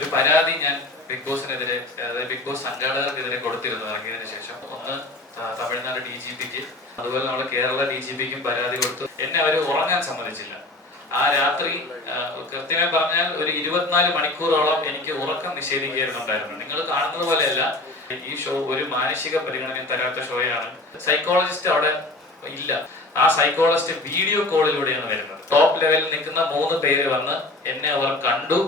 ഒരു പരാതി ഞാൻ ബിഗ് ബോസിനെതിരെ, അതായത് ബിഗ് ബോസ് സംഘാടകർക്കെതിരെ കൊടുത്തിരുന്നു ഇറങ്ങിയതിനു ശേഷം. ഒന്ന് തമിഴ്നാട് DGPക്ക്, അതുപോലെ നമ്മൾ കേരള DGPക്കും പരാതി കൊടുത്തു. എന്നെ അവർ ഉറങ്ങാൻ സമ്മതിച്ചില്ല. ആ രാത്രി കൃത്യമായി പറഞ്ഞാൽ ഒരു 24 മണിക്കൂറോളം എനിക്ക് ഉറക്കം നിഷേധിക്കുന്നുണ്ടായിരുന്നു. നിങ്ങൾ കാണുന്നത് പോലെയല്ല, ഈ ഷോ ഒരു മാനസിക പരിഗണന തരാത്ത ഷോയാണ്. സൈക്കോളജിസ്റ്റ് അവിടെ ഇല്ല. ആ സൈക്കോളജിസ്റ്റ് വീഡിയോ കോളിലൂടെയാണ് വരുന്നത്. ടോപ്പ് ലെവലിൽ നിൽക്കുന്ന 3 പേര് വന്ന് എന്നെ അവർ കണ്ടു.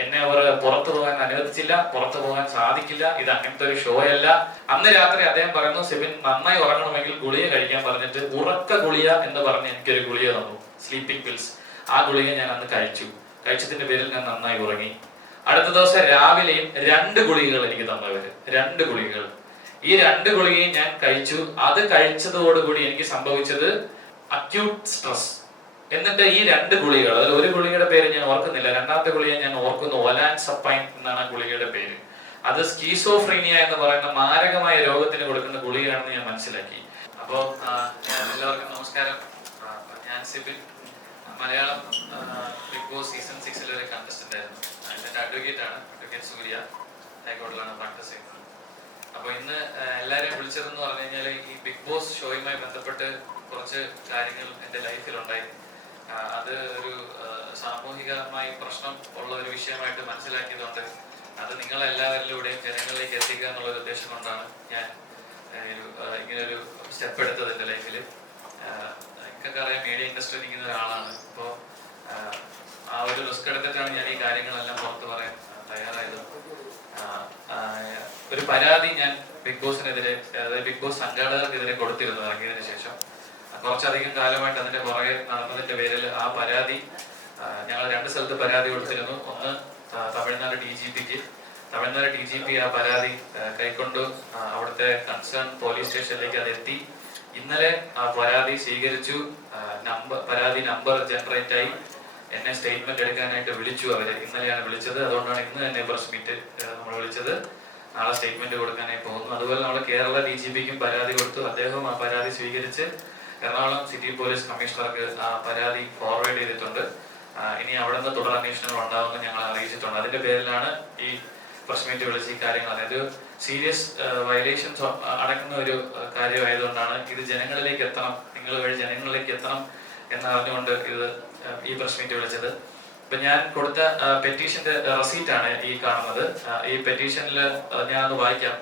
എന്നെ അവർ പുറത്തു പോകാൻ അനുവദിച്ചില്ല, പുറത്തു പോകാൻ സാധിക്കില്ല, ഇത് അങ്ങനത്തെ ഒരു ഷോ അല്ല. അന്ന് രാത്രി അദ്ദേഹം പറയുന്നു, സെബിൻ നന്നായി ഉറങ്ങണമെങ്കിൽ ഗുളിക കഴിക്കാൻ പറഞ്ഞിട്ട് ഉറക്ക ഗുളിക എന്ന് പറഞ്ഞ് എനിക്കൊരു ഗുളിക തന്നു, സ്ലീപ്പിംഗ് പിൽസ്. ആ ഗുളിക ഞാൻ അന്ന് കഴിച്ചതിന്റെ പേരിൽ ഞാൻ നന്നായി ഉറങ്ങി. അടുത്ത ദിവസം രാവിലെയും 2 ഗുളികകൾ എനിക്ക് തന്നവര്, 2 ഗുളികകൾ. ഈ 2 ഗുളികയും ഞാൻ കഴിച്ചു. അത് കഴിച്ചതോടുകൂടി എനിക്ക് സംഭവിച്ചത് അക്യൂട്ട് സ്ട്രെസ്. എന്നിട്ട് ഈ 2 ഗുളികൾ, അതിൽ ഒരു ഗുളികയുടെ പേര് ഞാൻ ഓർക്കുന്നില്ല, രണ്ടാമത്തെ ഗുളിക ഞാൻ ഓർക്കുന്നു, ഒലാൻസപ്പൈൻ എന്നാണ് ആ ഗുളികയുടെ പേര്. അത് സ്കീസോഫ്രീനിയ എന്ന് പറയുന്ന മാരകമായ രോഗത്തിന് കൊടുക്കുന്ന ഗുളികയാണെന്ന് ഞാൻ മനസ്സിലാക്കി. അപ്പോൾ എല്ലാവർക്കും നമസ്കാരം. ഞാൻ Sibin, Malayalam Bigg Boss season 6 ഒരു കണ്ടസ്റ്റന്റ് ആയിരുന്നു. എൻ്റെ അഡ്വക്കേറ്റ് ആണ്, അഡ്വക്കേറ്റ് സൂര്യ, ഹൈക്കോടതിയിലാണ് പ്രാക്ടീസ് ചെയ്യുന്നത്. അപ്പോൾ ഇന്ന് എല്ലാവരെയും വിളിച്ചതെന്ന് പറഞ്ഞു കഴിഞ്ഞാൽ, ഈ ബിഗ് ബോസ് ഷോയുമായി ബന്ധപ്പെട്ട് കുറച്ച് കാര്യങ്ങൾ എൻ്റെ ലൈഫിലുണ്ടായി. അത് ഒരു സാമൂഹികമായി പ്രശ്നം ഉള്ള ഒരു വിഷയമായിട്ട് മനസ്സിലാക്കിയതുകൊണ്ട് അത് നിങ്ങളെല്ലാവരിലൂടെയും ജനങ്ങളിലേക്ക് എത്തിക്കുക എന്നുള്ള ഒരു ഉദ്ദേശം കൊണ്ടാണ് ഞാൻ ഇങ്ങനൊരു സ്റ്റെപ്പ് എടുത്തത് എൻ്റെ ലൈഫിൽ. എനിക്കൊക്കെ അറിയാം, മീഡിയ ഇൻഡസ്ട്രിയിൽ നിൽക്കുന്ന ഒരാളാണ്. അപ്പോൾ ആ ഒരു റിസ്ക് എടുത്തിട്ടാണ് ഞാൻ ഈ കാര്യങ്ങളെല്ലാം പുറത്ത് പറയാൻ തയ്യാറായത്. ഒരു പരാതി ഞാൻ ബിഗ് ബോസിനെതിരെ, അതായത് ബിഗ് ബോസ് സംഘാടകർക്കെതിരെ കൊടുത്തിരുന്നു ഇറങ്ങിയതിനു ശേഷം. കുറച്ചധികം കാലമായിട്ട് അതിന്റെ പുറകെ നടന്നതിന്റെ പേരിൽ ആ പരാതി ഞങ്ങൾ 2 സ്ഥലത്ത് പരാതി കൊടുത്തിരുന്നു. ഒന്ന് തമിഴ്നാട് DGPക്ക്. തമിഴ്നാട് DGP ആ പരാതി കൈക്കൊണ്ടു. അവിടുത്തെ കൺസേൺ പോലീസ് സ്റ്റേഷനിലേക്ക് അത് എത്തി. ഇന്നലെ ആ പരാതി സ്വീകരിച്ചു. പരാതി നമ്പർ ജനറേറ്റ് ആയി. എന്നെ സ്റ്റേറ്റ്മെന്റ് എടുക്കാനായിട്ട് വിളിച്ചു അവര്. ഇന്നലെയാണ് വിളിച്ചത്. അതുകൊണ്ടാണ് ഇന്ന് തന്നെ പ്രസ് മീറ്റ് നമ്മൾ വിളിച്ചത്. നാളെ സ്റ്റേറ്റ്മെന്റ് കൊടുക്കാനായി പോകുന്നു. അതുപോലെ നമ്മൾ കേരള DGPക്കും പരാതി കൊടുത്തു. അദ്ദേഹവും ആ പരാതി സ്വീകരിച്ച് എറണാകുളം സിറ്റി പോലീസ് കമ്മീഷണർക്ക് ആ പരാതി ഫോർവേഡ് ചെയ്തിട്ടുണ്ട്. ഇനി അവിടെ നിന്ന് തുടരന്വേഷണങ്ങൾ ഉണ്ടാവുമെന്ന് ഞങ്ങൾ അറിയിച്ചിട്ടുണ്ട്. അതിന്റെ പേരിലാണ് ഈ പ്രസ് മീറ്റ് വിളിച്ച് ഈ കാര്യങ്ങൾ, അതായത് സീരിയസ് വയലേഷൻസ് അടങ്ങുന്ന ഒരു കാര്യമായതുകൊണ്ടാണ് ഇത് ജനങ്ങളിലേക്ക് എത്തണം, നിങ്ങൾ വഴി ജനങ്ങളിലേക്ക് എത്തണം എന്നറിഞ്ഞുകൊണ്ട് ഈ പ്രസ് മീറ്റ് വിളിച്ചത്. ഇപ്പൊ ഞാൻ കൊടുത്ത പെറ്റീഷന്റെ റെസീറ്റ് ആണ് ഈ കാണുന്നത്. ഈ പെറ്റീഷനിൽ ഞാനത് വായിക്കാം.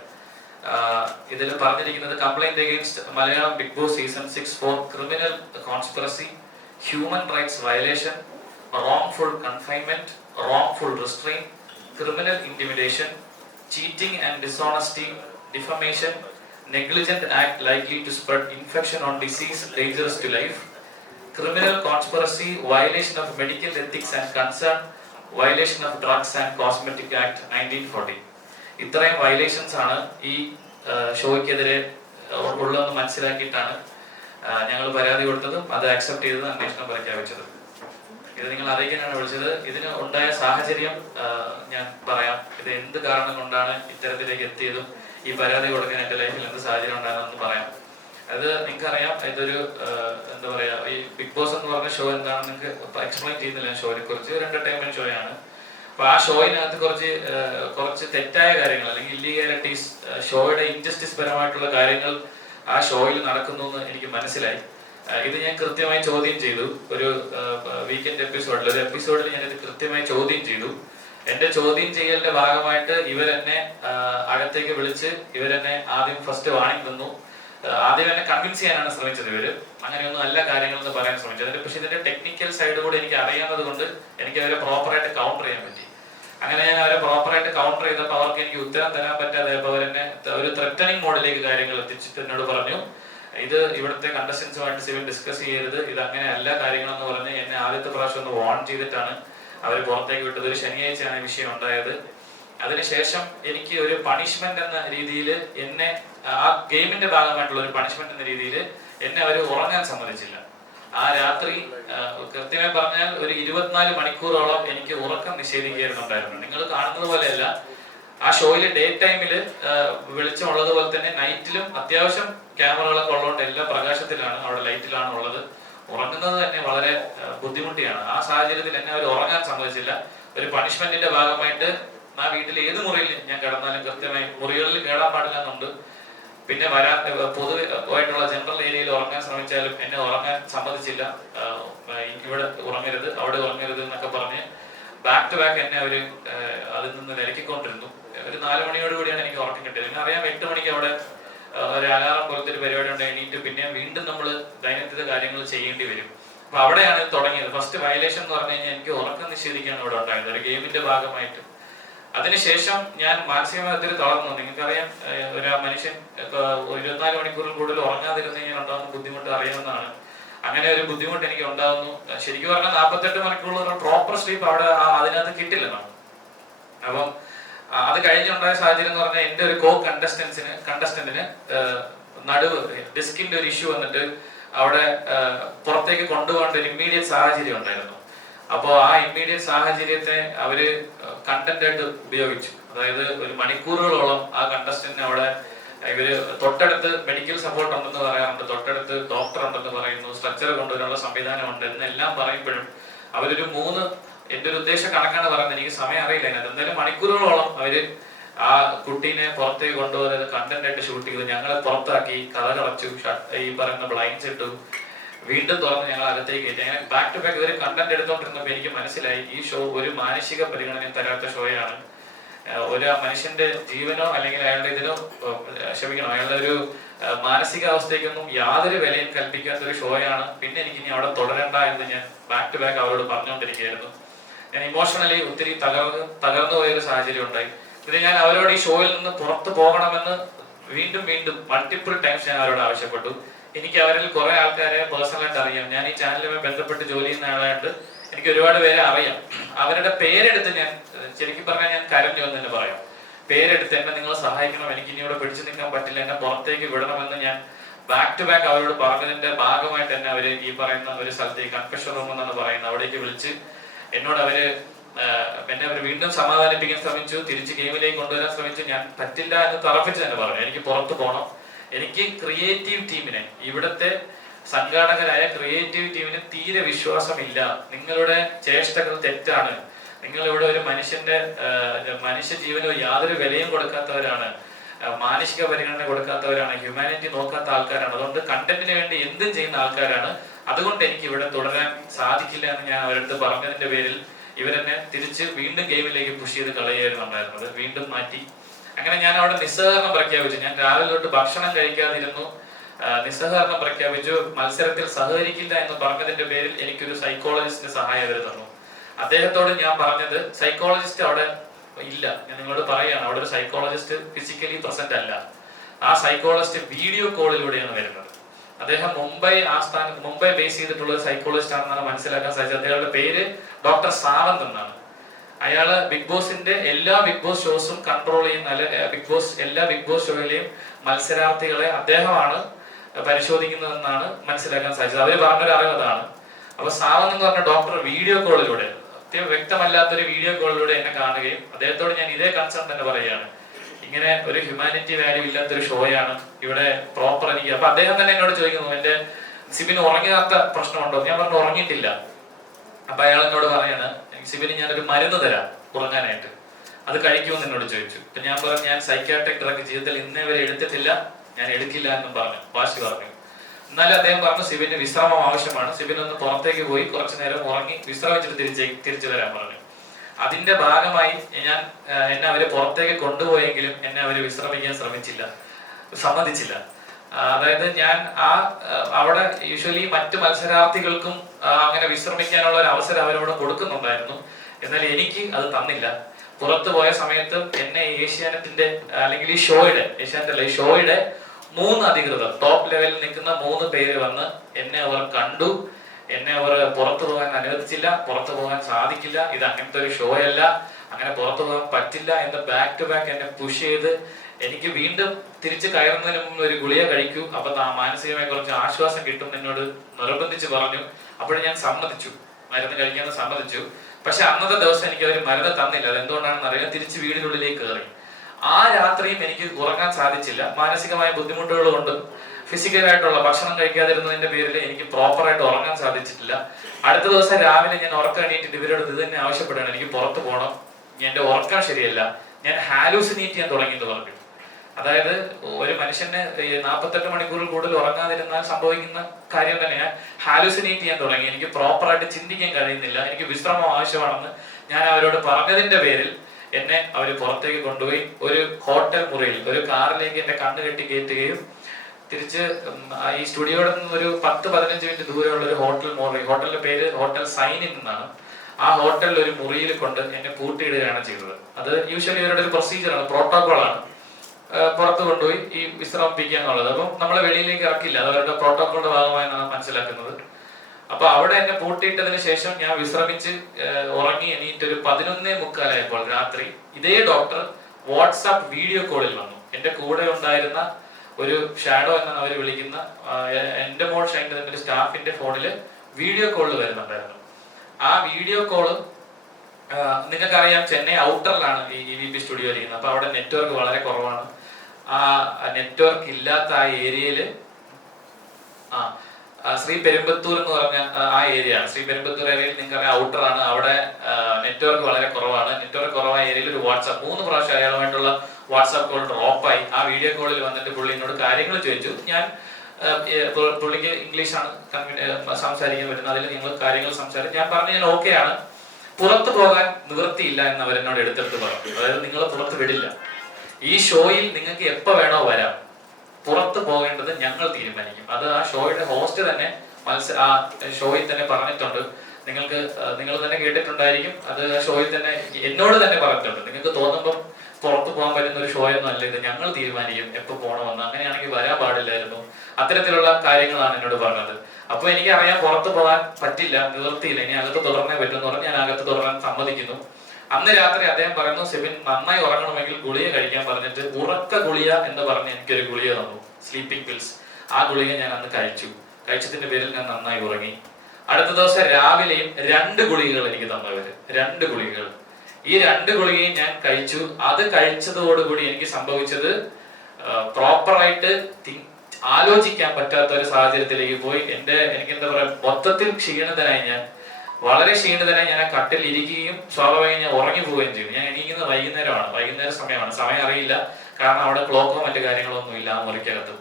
ഇതിൽ പറഞ്ഞിരിക്കുന്നത്, complaint against Malayalam Bigg Boss season 6 for criminal conspiracy, human rights violation, wrongful confinement, wrongful restraint, criminal intimidation, cheating and dishonesty, defamation, negligent act likely to spread infection or disease dangerous to life, criminal conspiracy, violation of medical ethics and concern, violation of Drugs and Cosmetic Act 1940. ഇത്രയും violations ആണ് ഈ ഷോയ്ക്കെതിരെ ഉള്ളതെന്ന് മനസ്സിലാക്കിയിട്ടാണ് ഞങ്ങൾ പരാതി കൊടുത്തതും അത് accept ചെയ്തത്, അന്വേഷണം പ്രഖ്യാപിച്ചത്. ഇത് നിങ്ങൾ അറിയിക്കാനാണ് വിളിച്ചത്. ഇതിന് ഉണ്ടായ സാഹചര്യം ഞാൻ പറയാം. ഇത് എന്ത് കാരണം കൊണ്ടാണ് ഇത്തരത്തിലേക്ക് എത്തിയതും ഈ പരാതി കൊടുക്കാൻ എൻ്റെ ലൈഫിൽ എന്ത് സാഹചര്യം ഉണ്ടാകുന്നതെന്ന് പറയാം. അത് നിങ്ങൾക്കറിയാം, ഇതൊരു എന്താ പറയാ, ഈ ബിഗ് ബോസ് എന്ന് പറഞ്ഞ ഷോ എന്താണെന്ന് നിങ്ങൾക്ക് എക്സ്പ്ലെയിൻ ചെയ്യുന്നില്ല. ഷോയെ കുറിച്ച് ഒരു എന്റർടൈൻമെന്റ് ഷോയാണ്. അപ്പൊ ആ ഷോയിനകത്ത് കുറച്ച് തെറ്റായ കാര്യങ്ങൾ അല്ലെങ്കിൽ ഇല്ലീഗാലിറ്റീസ്, ഷോയുടെ ഇൻജസ്റ്റിസ് പരമായിട്ടുള്ള കാര്യങ്ങൾ ആ ഷോയിൽ നടക്കുന്നു എന്ന് എനിക്ക് മനസ്സിലായി. ഇത് ഞാൻ കൃത്യമായി ചോദ്യം ചെയ്തു. ഒരു വീക്കെൻഡ് എപ്പിസോഡിൽ ഞാനിത് കൃത്യമായി ചോദ്യം ചെയ്തു. എന്റെ ചോദ്യം ചെയ്യലിന്റെ ഭാഗമായിട്ട് ഇവരെന്നെ അകത്തേക്ക് വിളിച്ച് ഇവരെന്നെ ആദ്യം ഫസ്റ്റ് വാണിംഗ് തന്നു. ആദ്യം എന്നെ കൺവിൻസ് ചെയ്യാനാണ് ശ്രമിച്ചത്. ഇവര് അങ്ങനെയൊന്നും അല്ല കാര്യങ്ങളെന്ന് പറയാൻ ശ്രമിച്ചത്. പക്ഷെ ഇതിന്റെ ടെക്നിക്കൽ സൈഡ് കൂടെ എനിക്ക് അറിയാവുന്നത് കൊണ്ട് എനിക്ക് അവരെ പ്രോപ്പറായിട്ട് കൗണ്ടർ ചെയ്യാൻ പറ്റി. അങ്ങനെ ഞാൻ അവരെ പ്രോപ്പറായിട്ട് കൗണ്ടർ ചെയ്തപ്പോൾ അവർക്ക് എനിക്ക് ഉത്തരം തരാൻ പറ്റാതെ അവരെന്നെ ഒരു ത്രെറ്റനിങ് മോഡിലേക്ക് കാര്യങ്ങൾ എത്തിച്ചിട്ട് എന്നോട് പറഞ്ഞു, ഇത് ഇവിടുത്തെ കണ്ടസ്റ്റൻസുമായിട്ട് സിവിൽ ഡിസ്കസ് ചെയ്യരുത്, ഇത് അങ്ങനെ അല്ല കാര്യങ്ങളെന്ന് പറഞ്ഞ് എന്നെ ആദ്യത്തെ പ്രാവശ്യം ഒന്ന് വാൺ ചെയ്തിട്ടാണ് അവർ പുറത്തേക്ക് വിട്ടത്. ഒരു ശനിയാഴ്ചയാണ് ഈ വിഷയം ഉണ്ടായത്. അതിനുശേഷം എനിക്ക് ഒരു പണിഷ്മെന്റ് എന്ന രീതിയിൽ എന്നെ ആ ഗെയിമിന്റെ ഭാഗമായിട്ടുള്ള ഒരു പണിഷ്മെന്റ് എന്ന രീതിയിൽ എന്നെ അവർ ഉറങ്ങാൻ സമ്മതിച്ചില്ല. ആ രാത്രി കൃത്യമായി പറഞ്ഞാൽ ഒരു 24 മണിക്കൂറോളം എനിക്ക് ഉറക്കം നിഷേധിക്കുന്നുണ്ടായിരുന്നു. നിങ്ങൾ കാണുന്നത് പോലെയല്ല, ആ ഷോയിലെ ഡേ ടൈമില് വെളിച്ചമുള്ളതുപോലെ തന്നെ നൈറ്റിലും അത്യാവശ്യം ക്യാമറകളൊക്കെ ഉള്ളതുകൊണ്ട് എല്ലാ പ്രകാശത്തിലാണ്, അവിടെ ലൈറ്റിലാണ് ഉള്ളത്. ഉറങ്ങുന്നത് തന്നെ വളരെ ബുദ്ധിമുട്ടിയാണ്. ആ സാഹചര്യത്തിൽ എന്നെ അവർ ഉറങ്ങാൻ സമ്മതിച്ചില്ല. ഒരു പണിഷ്മെന്റിന്റെ ഭാഗമായിട്ട് ആ വീട്ടിൽ ഏത് മുറിയിൽ ഞാൻ കിടന്നാലും കൃത്യമായി മുറികളിൽ കേടാൻ പാടില്ല എന്നുണ്ട്. പിന്നെ പൊതുവായിട്ടുള്ള ജനറൽ ഏരിയയിൽ ഉറങ്ങാൻ ശ്രമിച്ചാലും എന്നെ ഉറങ്ങാൻ സമ്മതിച്ചില്ല. ഇവിടെ ഉറങ്ങരുത്, അവിടെ ഉറങ്ങരുത് എന്നൊക്കെ പറഞ്ഞ് ബാക്ക് ടു ബാക്ക് എന്നെ അവര് അതിൽ നിന്ന് വിലക്കിക്കൊണ്ടിരുന്നു. ഒരു 4 മണിയോട് കൂടിയാണ് എനിക്ക് ഉറക്കം കിട്ടിയത്. പിന്നെ അറിയാം 8 മണിക്ക് അവിടെ ഒരു അലാറം പോലത്തെ ഒരു പരിപാടി ഉണ്ട്. എണീറ്റ് പിന്നെ വീണ്ടും നമ്മൾ ദൈനംദിന കാര്യങ്ങൾ ചെയ്യേണ്ടി വരും. അപ്പൊ അവിടെയാണ് ഇത് തുടങ്ങിയത്. ഫസ്റ്റ് വയലേഷൻ എന്ന് പറഞ്ഞു കഴിഞ്ഞാൽ എനിക്ക് ഉറക്കം നിഷേധിക്കാണ് ഇവിടെ ഉണ്ടായത്, ഒരു ഗെയിമിന്റെ ഭാഗമായിട്ട്. അതിനുശേഷം ഞാൻ മാനസികമായി ഒത്തിരി തളർന്നു. നിങ്ങൾക്കറിയാം, ഒരു മനുഷ്യൻ 24 മണിക്കൂറിൽ കൂടുതൽ ഉറങ്ങാതിരുന്നു കഴിഞ്ഞാൽ ഉണ്ടാകുന്ന ബുദ്ധിമുട്ട് അറിയാവുന്നതാണ്. അങ്ങനെ ഒരു ബുദ്ധിമുട്ട് എനിക്ക് ഉണ്ടാകുന്നു. ശരിക്കും പറഞ്ഞാൽ 48 മണിക്കൂർ പ്രോപ്പർ സ്ലീപ്പ് അവിടെ അതിനകത്ത് കിട്ടില്ല നമുക്ക്. അപ്പം അത് കഴിഞ്ഞുണ്ടായ സാഹചര്യം എന്ന് പറഞ്ഞാൽ എന്റെ ഒരു കണ്ടസ്റ്റന്റിന് നടുവ് ഡിസ്കിന്റെ ഒരു ഇഷ്യൂ വന്നിട്ട് അവിടെ പുറത്തേക്ക് കൊണ്ടുപോകേണ്ട ഒരു ഇമ്മീഡിയറ്റ് സാഹചര്യം ഉണ്ടായിരുന്നു. അപ്പോൾ ആ ഇമ്മീഡിയറ്റ് സാഹചര്യത്തെ അവര് കണ്ടന്റ് ആയിട്ട് ഉപയോഗിച്ചു. അതായത് ഒരു മണിക്കൂറുകളോളം ആ കണ്ടസ്റ്റന്റിന് അവിടെ ഇവര് തൊട്ടടുത്ത് മെഡിക്കൽ സപ്പോർട്ട് ഉണ്ടെന്ന് പറയാറുണ്ട്, തൊട്ടടുത്ത് ഡോക്ടർ ഉണ്ടെന്ന് പറയുന്നു, സ്ട്രക്ചർ കൊണ്ടുവരാനുള്ള സംവിധാനം ഉണ്ട് എന്നെല്ലാം പറയുമ്പോഴും അവരൊരു എന്റെ ഒരു ഉദ്ദേശ കണക്കാണ് പറയുന്നത്, എനിക്ക് സമയം അറിയില്ല. അതിനകത്ത് എന്തായാലും മണിക്കൂറുകളോളം അവര് ആ കുട്ടീനെ പുറത്തേക്ക് കൊണ്ടുപോകുന്നത് കണ്ടന്റ് ആയിട്ട് ഷൂട്ട് ചെയ്തു. ഞങ്ങളെ പുറത്താക്കി, കഥ കളച്ചു, ഈ പറയുന്ന ബ്ലൈൻഡ്സ് ഇട്ടു, വീണ്ടും തുറന്ന് ഞങ്ങൾ അകത്തേക്ക് കയറ്റി. അങ്ങനെ ബാക്ക് ടു ബാക്ക് ഇവര് കണ്ടന്റ് എടുത്തോണ്ടിരുന്നപ്പോൾ എനിക്ക് മനസ്സിലായി ഈ ഷോ ഒരു മാനുഷിക പരിഗണന തരാത്ത ഷോയാണ്. ഒരു മനുഷ്യന്റെ ജീവനോ അല്ലെങ്കിൽ അയാളുടെ ഇതിനോ ക്ഷമിക്കണം, അയാളുടെ ഒരു മാനസികാവസ്ഥയ്ക്കൊന്നും യാതൊരു വിലയും കൽപ്പിക്കാത്ത ഒരു ഷോയാണ്. പിന്നെ എനിക്ക് ഇനി അവിടെ തുടരണ്ട എന്ന് ഞാൻ ബാക്ക് ടു ബാക്ക് അവരോട് പറഞ്ഞുകൊണ്ടിരിക്കുകയായിരുന്നു. ഞാൻ ഇമോഷണലി ഒത്തിരി തകർന്നു പോയൊരു സാഹചര്യം ഉണ്ടായി. ഇത് ഞാൻ അവരോട് ഈ ഷോയിൽ നിന്ന് പുറത്തു പോകണമെന്ന് വീണ്ടും മൾട്ടിപ്പിൾ ടൈംസ് ഞാൻ അവരോട് ആവശ്യപ്പെട്ടു. എനിക്ക് അവരിൽ കുറെ ആൾക്കാരെ പേഴ്സണലായിട്ട് അറിയാം. ഞാൻ ഈ ചാനലുമായി ബന്ധപ്പെട്ട് ജോലി ചെയ്യുന്ന ആളായിട്ട് എനിക്ക് ഒരുപാട് പേരെ അറിയാം. അവരുടെ പേരെടുത്ത് ഞാൻ ശരിക്കും പറഞ്ഞാൽ ഞാൻ കരഞ്ഞു എന്ന് തന്നെ പറയാം. പേരെടുത്ത് എന്നെ നിങ്ങൾ സഹായിക്കണം, എനിക്ക് ഇനി ഇവിടെ പിടിച്ചു നിൽക്കാൻ പറ്റില്ല, എന്നെ പുറത്തേക്ക് വിടണമെന്ന് ഞാൻ ബാക്ക് ടു ബാക്ക് അവരോട് പറഞ്ഞതിന്റെ ഭാഗമായിട്ട് തന്നെ അവര് ഈ പറയുന്ന ഒരു സ്ഥലത്ത് കൺഫെഷൻ റൂം എന്നാണ് പറയുന്നത്, അവിടേക്ക് വിളിച്ച് എന്നോട് എന്നെ അവർ വീണ്ടും സമാധാനിപ്പിക്കാൻ ശ്രമിച്ചു, തിരിച്ച് ഗെയിമിലേക്ക് കൊണ്ടുവരാൻ ശ്രമിച്ചു. ഞാൻ പറ്റില്ല എന്ന് തറപ്പിച്ച് തന്നെ പറഞ്ഞു, എനിക്ക് പുറത്തു പോകണം. എനിക്ക് ക്രിയേറ്റീവ് ടീമിനെ, ഇവിടുത്തെ സംഘാടകരായ ക്രിയേറ്റീവ് ടീമിന് തീരെ വിശ്വാസമില്ല. നിങ്ങളുടെ ചേഷ്ടകൾ തെറ്റാണ്. നിങ്ങൾ ഇവിടെ ഒരു മനുഷ്യ ജീവനോ യാതൊരു വിലയും കൊടുക്കാത്തവരാണ്, മാനുഷിക പരിഗണന കൊടുക്കാത്തവരാണ്, ഹ്യൂമാനിറ്റി നോക്കാത്ത ആൾക്കാരാണ്. അതുകൊണ്ട് കണ്ടന്റിന് വേണ്ടി എന്തും ചെയ്യുന്ന ആൾക്കാരാണ്. അതുകൊണ്ട് എനിക്ക് ഇവിടെ തുടരാൻ സാധിക്കില്ല എന്ന് ഞാൻ അവരടുത്ത് പറഞ്ഞതിന്റെ പേരിൽ ഇവരെന്നെ തിരിച്ച് വീണ്ടും ഗെയിമിലേക്ക് പുഷ് ചെയ്ത് കളയുകയായിരുന്നു ഉണ്ടായിരുന്നത്. വീണ്ടും മാറ്റി. അങ്ങനെ ഞാൻ അവിടെ നിസ്സഹകരണം പ്രഖ്യാപിച്ചു. ഞാൻ രാവിലെ തൊട്ട് ഭക്ഷണം കഴിക്കാതിരുന്നു, നിസ്സഹകരണം പ്രഖ്യാപിച്ചു. മത്സരത്തിൽ സഹകരിക്കില്ല എന്ന് പറഞ്ഞതിന്റെ പേരിൽ എനിക്കൊരു സൈക്കോളജിസ്റ്റിന്റെ സഹായം അവർ തന്നു. അദ്ദേഹത്തോട് ഞാൻ പറഞ്ഞത്, സൈക്കോളജിസ്റ്റ് അവിടെ ഇല്ല, ഞാൻ നിങ്ങളോട് പറയുകയാണ്, അവിടെ ഒരു സൈക്കോളജിസ്റ്റ് ഫിസിക്കലി പ്രസന്റ് അല്ല. ആ സൈക്കോളജിസ്റ്റ് വീഡിയോ കോളിലൂടെയാണ് വരുന്നത്. അദ്ദേഹം മുംബൈ ബേസ് ചെയ്തിട്ടുള്ള സൈക്കോളജിസ്റ്റ് ആണെന്നാണ് മനസ്സിലാക്കാൻ സാധിച്ചത്. അദ്ദേഹത്തിന്റെ പേര് ഡോക്ടർ സാവന്ത് എന്നാണ്. അയാള് ബിഗ് ബോസിന്റെ എല്ലാ ബിഗ് ബോസ് ഷോസും കൺട്രോൾ ചെയ്യുന്ന എല്ലാ ബിഗ് ബോസ് ഷോയിലെയും മത്സരാർത്ഥികളെ അദ്ദേഹമാണ് പരിശോധിക്കുന്നതെന്നാണ് മനസ്സിലാക്കാൻ സാധിച്ചത്. അവര് പറഞ്ഞൊരു അറിവ് അതാണ്. അപ്പൊ സാവന്ത് എന്ന് പറഞ്ഞ ഡോക്ടർ വീഡിയോ കോളിലൂടെ, വ്യക്തമല്ലാത്തൊരു വീഡിയോ കോളിലൂടെ എന്നെ കാണുകയും അദ്ദേഹത്തോട് ഞാൻ ഇതേ കൺസേൺ തന്നെ പറയുകയാണ്, ഇങ്ങനെ ഒരു ഹ്യൂമാനിറ്റി വാല്യൂ ഇല്ലാത്തൊരു ഷോയാണ് ഇവിടെ പ്രോപ്പർ എനിക്ക്. അപ്പൊ അദ്ദേഹം തന്നെ എന്നോട് ചോദിക്കുന്നു, എന്റെ സിബിന് ഉറങ്ങാത്ത പ്രശ്നമുണ്ടോ? ഞാൻ പറഞ്ഞു ഉറങ്ങിയിട്ടില്ല. അപ്പൊ അയാൾ എന്നോട് പറയാണ്, സിബിന് ഞാനൊരു മരുന്ന് തരാം ഉറങ്ങാനായിട്ട്, അത് കഴിക്കുമെന്ന് എന്നോട് ചോദിച്ചു. അപ്പൊ ഞാൻ പറഞ്ഞു, ഞാൻ സൈക്യാട്രിക് ഡ്രഗ് ജീവിതത്തിൽ ഇന്നേ വരെ എടുത്തിട്ടില്ല, ഞാൻ എടുക്കില്ല എന്നും വാശി പറഞ്ഞു. എന്നാലും അദ്ദേഹം പറഞ്ഞു, സിബിന് വിശ്രമം ആവശ്യമാണ്, സിബിനൊന്ന് പുറത്തേക്ക് പോയി കുറച്ചു നേരം ഉറങ്ങി വിശ്രമിച്ചിട്ട് തിരിച്ചു വരാൻ പറഞ്ഞു. അതിന്റെ ഭാഗമായി എന്നെ അവര് പുറത്തേക്ക് കൊണ്ടുപോയെങ്കിലും എന്നെ അവര് വിശ്രമിക്കാൻ സമ്മതിച്ചില്ല. അതായത് ഞാൻ അവിടെ യൂഷ്വലി മറ്റു മത്സരാർത്ഥികൾക്കും അങ്ങനെ വിശ്രമിക്കാനുള്ള ഒരു അവസരം അവരോട് കൊടുക്കുന്നുണ്ടായിരുന്നു. എന്നാൽ എനിക്ക് അത് തന്നില്ല. പുറത്തു പോയ സമയത്ത് എന്നെ ഏഷ്യാനെറ്റിന്റെ അല്ലെങ്കിൽ ഈ ഷോയുടെ 3 അധികൃതർ, ടോപ്പ് ലെവലിൽ നിൽക്കുന്ന 3 പേര് വന്ന് എന്നെ അവർ കണ്ടു. എന്നെ അവർ പുറത്തു പോകാൻ അനുവദിച്ചില്ല, പുറത്തു പോകാൻ സാധിക്കില്ല, ഇത് അങ്ങനത്തെ ഒരു ഷോ അല്ല, അങ്ങനെ പുറത്തു പോകാൻ പറ്റില്ല എന്ന് ബാക്ക് ടു ബാക്ക് എന്നെ പുഷ് ചെയ്ത് എനിക്ക് വീണ്ടും തിരിച്ചു കയറുന്നതിന് മുമ്പ് ഒരു ഗുളിക കഴിക്കൂ, അപ്പൊ മാനസികമായി കുറച്ച് ആശ്വാസം കിട്ടും എന്നോട് നിർബന്ധിച്ച് പറഞ്ഞു. അപ്പോഴും ഞാൻ സമ്മതിച്ചു, മരുന്ന് കഴിക്കാമെന്ന് സമ്മതിച്ചു. പക്ഷെ അന്നത്തെ ദിവസം എനിക്ക് അവർ മരുന്ന് തന്നില്ല. അത് എന്തുകൊണ്ടാണെന്ന് അറിയാം, തിരിച്ച് വീടിനുള്ളിലേക്ക് കയറി. ആ രാത്രിയും എനിക്ക് ഉറങ്ങാൻ സാധിച്ചില്ല. മാനസികമായ ബുദ്ധിമുട്ടുകൾ കൊണ്ടും ഫിസിക്കലായിട്ടുള്ള ഭക്ഷണം കഴിക്കാതിരുന്നതിന്റെ പേരിൽ എനിക്ക് പ്രോപ്പറായിട്ട് ഉറങ്ങാൻ സാധിച്ചിട്ടില്ല. അടുത്ത ദിവസം രാവിലെ ഞാൻ ഉറക്കം എണീറ്റിട്ട് ഇവരോട് ഇത് തന്നെ ആവശ്യപ്പെടുകയാണ്, എനിക്ക് പുറത്തു പോകണം, എന്റെ ഉറക്കം ശരിയല്ല, ഞാൻ ഹാലൂസിനേറ്റ് ചെയ്യാൻ തുടങ്ങി എന്ന് പറഞ്ഞു. അതായത് ഒരു മനുഷ്യന് 48 മണിക്കൂറിൽ കൂടുതൽ ഉറങ്ങാതിരുന്നാൽ സംഭവിക്കുന്ന കാര്യം തന്നെ, ഞാൻ ഹാലൂസിനേറ്റ് ചെയ്യാൻ തുടങ്ങി. എനിക്ക് പ്രോപ്പറായിട്ട് ചിന്തിക്കാൻ കഴിയുന്നില്ല, എനിക്ക് വിശ്രമം ആവശ്യമാണെന്ന് ഞാൻ അവരോട് പറഞ്ഞതിന്റെ പേരിൽ എന്നെ അവർ പുറത്തേക്ക് കൊണ്ടുപോയി ഒരു ഹോട്ടൽ മുറിയിൽ, ഒരു കാറിലേക്ക് എന്റെ കണ്ണ് കെട്ടി കയറ്റുകയും തിരിച്ച് ഈ സ്റ്റുഡിയോയിൽ നിന്ന് ഒരു 10-15 മിനിറ്റ് ദൂരമുള്ള ഒരു ഹോട്ടൽ മുറി, ഹോട്ടലിന്റെ പേര് ഹോട്ടൽ സൈനിൻ എന്നാണ്. ആ ഹോട്ടലിൽ ഒരു മുറിയിൽ കൊണ്ട് എന്നെ പൂട്ടിയിടുകയാണ് ചെയ്തത്. അത് യൂഷ്വലി അവരുടെ ഒരു പ്രൊസീജിയറാണ്, പ്രോട്ടോകോളാണ്. പുറത്ത് കൊണ്ടുപോയി ഈ വിശ്രമിപ്പിക്കുക എന്നുള്ളത്. അപ്പം നമ്മളെ വെളിയിലേക്ക് ഇറക്കില്ല, അത് അവരുടെ പ്രോട്ടോകോളിന്റെ ഭാഗമായെന്നാണ് മനസ്സിലാക്കുന്നത്. അപ്പൊ അവിടെ എന്നെ പൂട്ടിയിട്ടതിന് ശേഷം ഞാൻ വിശ്രമിച്ച് ഉറങ്ങി എണീറ്റ് ഒരു 11:45 രാത്രി ഇതേ ഡോക്ടർ വാട്സാപ്പ് വീഡിയോ കോളിൽ വന്നു. എന്റെ കൂടെ ഉണ്ടായിരുന്ന ഒരു ഷാഡോ എന്നാണ് അവർ വിളിക്കുന്ന എന്റെ മോൾ ഷൈൻ്റെ സ്റ്റാഫിന്റെ ഫോണില് വീഡിയോ കോളിൽ വരുന്നുണ്ടായിരുന്നു. ആ വീഡിയോ കോള് നിങ്ങൾക്കറിയാം, ചെന്നൈ ഔട്ടറിലാണ് ഈ EVP സ്റ്റുഡിയോ ഇരിക്കുന്നത്. അപ്പൊ അവിടെ നെറ്റ്വർക്ക് വളരെ കുറവാണ്. ആ നെറ്റ്വർക്ക് ഇല്ലാത്ത ആ ഏരിയയില് ശ്രീ പെരുമ്പത്തൂർ എന്ന് പറഞ്ഞ ആ ഏരിയ, ശ്രീ പെരുമ്പത്തൂർ ഏരിയയിൽ നിങ്ങൾക്കറിയാം ഔട്ടറാണ്, അവിടെ നെറ്റ്വർക്ക് വളരെ കുറവാണ്. നെറ്റ്വർക്ക് കുറവായ ഏരിയയിൽ ഒരു വാട്സാപ്പ് 3 പ്രാവശ്യം അയാളുമായിട്ടുള്ള വാട്സാപ്പ് കോൾ ഡ്രോപ്പായി. ആ വീഡിയോ കോളിൽ വന്നിട്ട് പുള്ളി എന്നോട് കാര്യങ്ങൾ ചോദിച്ചു. ഞാൻ പുള്ളിക്ക് ഇംഗ്ലീഷാണ് സംസാരിക്കാൻ പറ്റുന്നത്, അതിൽ നിങ്ങൾ കാര്യങ്ങൾ സംസാരിച്ചു. ഞാൻ പറഞ്ഞു ഞാൻ ഓക്കെ ആണ്, പുറത്തു പോകാൻ നിവൃത്തിയില്ല എന്ന് അവരെന്നോട് എടുത്തെടുത്ത് പറഞ്ഞു. അതായത് നിങ്ങൾ പുറത്ത് വിടില്ല, ഈ ഷോയിൽ നിങ്ങൾക്ക് എപ്പോ വേണോ വരാം, പുറത്തു പോകേണ്ടത് ഞങ്ങൾ തീരുമാനിക്കും. അത് ആ ഷോയുടെ ഹോസ്റ്റ് തന്നെ ആ ഷോയിൽ തന്നെ പറഞ്ഞിട്ടുണ്ട്. നിങ്ങൾ തന്നെ കേട്ടിട്ടുണ്ടായിരിക്കും, അത് ആ ഷോയിൽ തന്നെ എന്നോട് തന്നെ പറഞ്ഞിട്ടുണ്ട്. നിങ്ങൾക്ക് തോന്നുമ്പോൾ പുറത്തു പോകാൻ പറ്റുന്ന ഒരു ഷോ ഒന്നും അല്ല ഇത്, ഞങ്ങൾ തീരുമാനിക്കും എപ്പോ പോകണമെന്ന്. അങ്ങനെയാണെങ്കിൽ വരാൻ പാടില്ലായിരുന്നു. അത്തരത്തിലുള്ള കാര്യങ്ങളാണ് എന്നോട് പറഞ്ഞത്. അപ്പൊ എനിക്ക് അറിയാൻ പുറത്തു പോകാൻ പറ്റില്ല, നിവൃത്തിയില്ല, ഇനി അകത്ത് തുടർന്നേ പറ്റുമെന്ന് പറഞ്ഞ് ഞാൻ അകത്ത് തുടരാൻ സമ്മതിക്കുന്നു. അന്ന് രാത്രി അദ്ദേഹം പറയുന്നു, സെബിൻ നന്നായി ഉറങ്ങണമെങ്കിൽ ഗുളിക കഴിക്കാൻ പറഞ്ഞിട്ട് ഉറക്ക ഗുളിക എന്ന് പറഞ്ഞ് എനിക്കൊരു ഗുളിക തന്നു, സ്ലീപ്പിംഗ് പിൽസ്. ആ ഗുളിക ഞാൻ അന്ന് കഴിച്ചു. കഴിച്ചതിന്റെ പേരിൽ ഞാൻ നന്നായി ഉറങ്ങി. അടുത്ത ദിവസം രാവിലെയും 2 ഗുളികകൾ എനിക്ക് തന്നവര്, 2 ഗുളികകൾ. ഈ 2 ഗുളികയും ഞാൻ കഴിച്ചു. അത് കഴിച്ചതോടുകൂടി എനിക്ക് സംഭവിച്ചത് പ്രോപ്പറായിട്ട് ആലോചിക്കാൻ പറ്റാത്ത ഒരു സാഹചര്യത്തിലേക്ക് പോയി. എനിക്ക് എന്താ പറയാ, മൊത്തത്തിൽ ക്ഷീണിതനായി. ഞാൻ വളരെ ക്ഷീണിതനായി ഞാൻ ആ കട്ടിൽ ഇരിക്കുകയും സ്വാഭാവികം ഞാൻ ഉറങ്ങി പോവുകയും ചെയ്തു. ഞാൻ എണീക്കുന്നത് വൈകുന്നേര സമയമാണ്. സമയം അറിയില്ല, കാരണം അവിടെ ക്ലോക്കോ മറ്റു കാര്യങ്ങളൊന്നും ഇല്ല ആ മുറിക്കകത്ത്.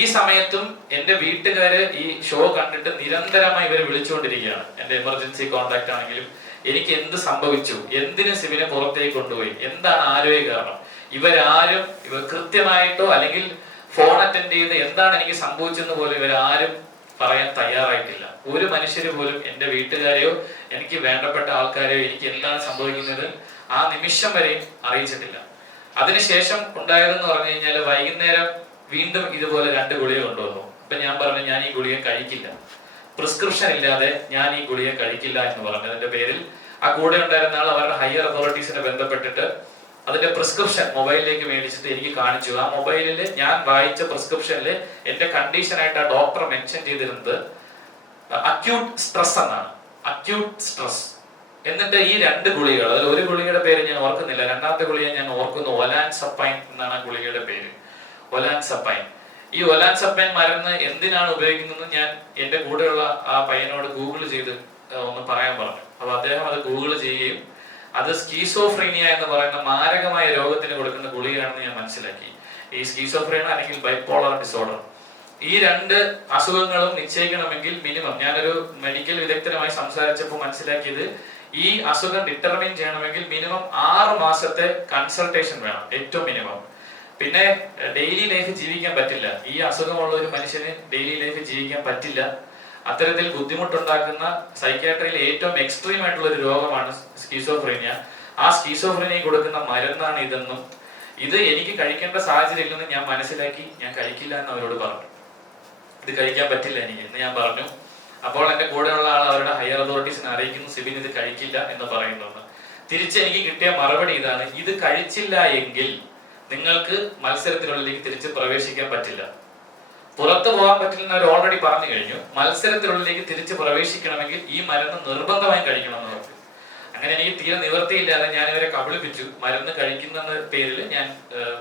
ഈ സമയത്തും എന്റെ വീട്ടുകാര് ഈ ഷോ കണ്ടിട്ട് നിരന്തരമായി ഇവരെ വിളിച്ചുകൊണ്ടിരിക്കുകയാണ്. എന്റെ എമർജൻസി കോൺടാക്ട് ആണെങ്കിലും എനിക്ക് എന്ത് സംഭവിച്ചു, എന്തിനു സിബിനെ പുറത്തേക്ക് കൊണ്ടുപോയി, എന്താണ് ആരോഗ്യ കാരണം, ഇവരാരും കൃത്യമായിട്ടോ അല്ലെങ്കിൽ ഫോൺ അറ്റൻഡ് ചെയ്ത് എന്താണ് എനിക്ക് സംഭവിച്ചെന്ന് പോലും ഇവരാരും പറയാൻ തയ്യാറായിട്ടില്ല. ഒരു മനുഷ്യര് പോലും, എന്റെ വീട്ടുകാരെയോ എനിക്ക് വേണ്ടപ്പെട്ട ആൾക്കാരെയോ എനിക്ക് എന്താണ് സംഭവിക്കുന്നത് ആ നിമിഷം വരെയും അറിയിച്ചിട്ടില്ല. അതിനുശേഷം ഉണ്ടായതെന്ന് പറഞ്ഞു കഴിഞ്ഞാൽ വൈകുന്നേരം വീണ്ടും ഇതുപോലെ 2 ഗുളിക കൊണ്ടുവന്നു. അപ്പൊ ഞാൻ പറഞ്ഞു ഞാൻ ഈ ഗുളിക കഴിക്കില്ല, പ്രിസ്ക്രിപ്ഷൻ ഇല്ലാതെ ഞാൻ ഈ ഗുളിക കഴിക്കില്ല എന്ന് പറഞ്ഞതിന്റെ പേരിൽ ആ കൂടെ ഉണ്ടായിരുന്ന ആൾ അവരുടെ ഹയർ അതോറിറ്റീസിനെ ബന്ധപ്പെട്ടിട്ട് അതിന്റെ പ്രിസ്ക്രിപ്ഷൻ മൊബൈലിലേക്ക് മേടിച്ചിട്ട് എനിക്ക് കാണിച്ചു. ആ മൊബൈലിൽ ഞാൻ വായിച്ച പ്രിസ്ക്രിപ്ഷനിൽ എന്റെ കണ്ടീഷനായിട്ട് ആ ഡോക്ടർ മെൻഷൻ ചെയ്തിരുന്നത് അക്യൂട്ട് സ്ട്രെസ് എന്നാണ്, അക്യൂട്ട് സ്ട്രെസ്. എന്നിട്ട് ഈ 2 ഗുളികകൾ, അതിൽ ഒരു ഗുളികയുടെ പേര് ഞാൻ ഓർക്കുന്നില്ല, രണ്ടാമത്തെ ഗുളിക ഞാൻ ഓർക്കുന്നു, ഒലാൻസപ്പൈൻ എന്നാണ് ആ ഗുളികയുടെ പേര്, ഒലാൻസപ്പൈൻ. ഈ ഒലാൻസപ്പൈൻ മരുന്ന് എന്തിനാണ് ഉപയോഗിക്കുന്നത് ഞാൻ എന്റെ കൂടെയുള്ള ആ പയ്യനോട് ഗൂഗിൾ ചെയ്ത് ഒന്ന് പറയാൻ പറഞ്ഞു. അപ്പൊ അദ്ദേഹം അത് ഗൂഗിൾ ചെയ്യുകയും അത് സ്കീസോഫ്രീനിയ എന്ന് പറയുന്ന മാരകമായ രോഗത്തിന് കൊടുക്കുന്ന ഗുളികയാണെന്ന് ഞാൻ മനസ്സിലാക്കി. ഈ സ്കീസോഫ്രീനിയ അല്ലെങ്കിൽ ബൈപോളർ ഡിസോർഡർ, ഈ 2 അസുഖങ്ങളും നിശ്ചയിക്കണമെങ്കിൽ മിനിമം, ഞാനൊരു മെഡിക്കൽ വിദഗ്ധനുമായി സംസാരിച്ചപ്പോൾ മനസ്സിലാക്കിയത് ഈ അസുഖം ഡിറ്റർമിൻ ചെയ്യണമെങ്കിൽ മിനിമം 6 മാസത്തെ കൺസൾട്ടേഷൻ വേണം, ഏറ്റവും മിനിമം. പിന്നെ ഡെയിലി ലൈഫ് ജീവിക്കാൻ പറ്റില്ല, ഈ അസുഖമുള്ള ഒരു മനുഷ്യന് ഡെയിലി ലൈഫ് ജീവിക്കാൻ പറ്റില്ല. അത്തരത്തിൽ ബുദ്ധിമുട്ടുണ്ടാക്കുന്ന സൈക്യാട്രിയിൽ ഏറ്റവും എക്സ്ട്രീം ആയിട്ടുള്ള ഒരു രോഗമാണ് സ്കീസോഫ്രീനിയ. ആ സ്കീസോഫ്രീനിയ കൊടുക്കുന്ന മരുന്നാണ് ഇതെന്നും ഇത് എനിക്ക് കഴിക്കേണ്ട സാഹചര്യം ഇല്ലെന്ന് ഞാൻ മനസ്സിലാക്കി ഞാൻ കഴിക്കില്ല എന്ന് അവരോട് പറഞ്ഞു. ഇത് കഴിക്കാൻ പറ്റില്ല എനിക്ക് എന്ന് ഞാൻ പറഞ്ഞു. അപ്പോൾ എന്റെ കൂടെയുള്ള ആൾ അവരുടെ ഹയർ അതോറിറ്റീസിനെ അറിയിക്കുന്നു, സിബിൻ ഇത് കഴിക്കില്ല എന്ന് പറയുന്നുണ്ട്. തിരിച്ച് എനിക്ക് കിട്ടിയ മറുപടി ഇതാണ്, ഇത് കഴിച്ചില്ല എങ്കിൽ നിങ്ങൾക്ക് മത്സരത്തിനുള്ളിലേക്ക് തിരിച്ച് പ്രവേശിക്കാൻ പറ്റില്ല. പുറത്തു പോകാൻ പറ്റില്ലെന്ന് അവർ ഓൾറെഡി പറഞ്ഞു കഴിഞ്ഞു. മത്സരത്തിനുള്ളിലേക്ക് തിരിച്ച് പ്രവേശിക്കണമെങ്കിൽ ഈ മരുന്ന് നിർബന്ധമായും കഴിക്കണം എന്ന് പറഞ്ഞു. അങ്ങനെ എനിക്ക് തീരെ നിവൃത്തിയില്ലാതെ ഞാൻ ഇവരെ കബളിപ്പിച്ചു. മരുന്ന് കഴിക്കുന്ന പേരിൽ ഞാൻ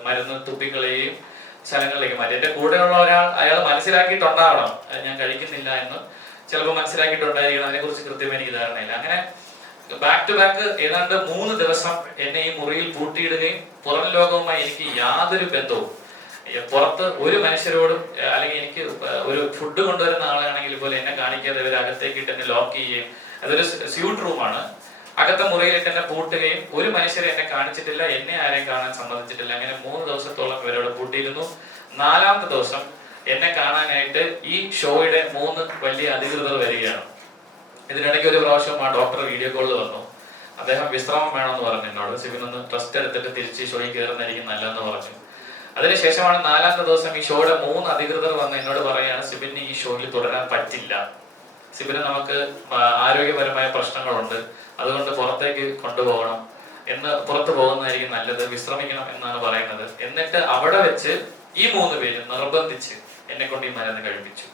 മരുന്ന് തുപ്പിക്കളയുകയും സ്ഥലങ്ങളിലേക്ക് മാറ്റി. എന്റെ കൂടെയുള്ള അയാൾ മനസ്സിലാക്കിയിട്ടുണ്ടാവണം ഞാൻ കഴിക്കുന്നില്ല എന്ന്, ചിലപ്പോൾ മനസ്സിലാക്കിയിട്ടുണ്ടായിരിക്കണം, അതിനെ കുറിച്ച് കൃത്യമായി എനിക്ക് ധാരണയില്ല. അങ്ങനെ ബാക്ക് ടു ബാക്ക് ഏതാണ്ട് 3 ദിവസം എന്നെ ഈ മുറിയിൽ പൂട്ടിയിടുകയും പുറം ലോകവുമായി എനിക്ക് യാതൊരു ബന്ധവും, പുറത്ത് ഒരു മനുഷ്യരോടും, അല്ലെങ്കിൽ എനിക്ക് ഒരു ഫുഡ് കൊണ്ടുവരുന്ന ആളാണെങ്കിൽ പോലും എന്നെ കാണിക്കാതെ ഇവർ അകത്തേക്ക് ഇട്ട് എന്നെ ലോക്ക് ചെയ്യുകയും, അതൊരു സ്യൂട്ട് റൂമാണ്, അകത്തെ മുറിയിലിട്ട് എന്നെ പൂട്ടുകയും ഒരു മനുഷ്യരെ എന്നെ കാണിച്ചിട്ടില്ല, എന്നെ ആരെയും കാണാൻ സമ്മതിച്ചിട്ടില്ല. അങ്ങനെ 3 ദിവസത്തോളം ഇവരോട് പൂട്ടിയിരുന്നു. 4ാമത്തെ ദിവസം എന്നെ കാണാനായിട്ട് ഈ ഷോയുടെ 3 വലിയ അധികൃതർ വരികയാണ്. ഇതിനിടയ്ക്ക് ഒരു പ്രാവശ്യം ആ ഡോക്ടർ വീഡിയോ കോളിൽ വന്നു. അദ്ദേഹം വിശ്രമം വേണമെന്ന് പറഞ്ഞു എന്നോട്. സിബിനൊന്ന് ട്രസ്റ്റ് എടുത്തിട്ട് തിരിച്ച് ഷോയിൽ കയറുന്നതായിരിക്കും നല്ലതെന്ന് പറഞ്ഞു. അതിനുശേഷമാണ് 4ാമത്തെ ദിവസം ഈ ഷോയുടെ 3 അധികൃതർ വന്ന് എന്നോട് പറയുകയാണ്, സിബിന് ഈ ഷോയിൽ തുടരാൻ പറ്റില്ല, സിബിന് നമുക്ക് ആരോഗ്യപരമായ പ്രശ്നങ്ങളുണ്ട്, അതുകൊണ്ട് പുറത്തേക്ക് കൊണ്ടുപോകണം, പുറത്തു പോകുന്നതായിരിക്കും നല്ലത്, വിശ്രമിക്കണം എന്നാണ് പറയുന്നത്. എന്നിട്ട് അവിടെ വെച്ച് ഈ 3 പേരും നിർബന്ധിച്ച് എന്നെ കൊണ്ട് ഈ മരുന്ന് കഴിപ്പിച്ചു.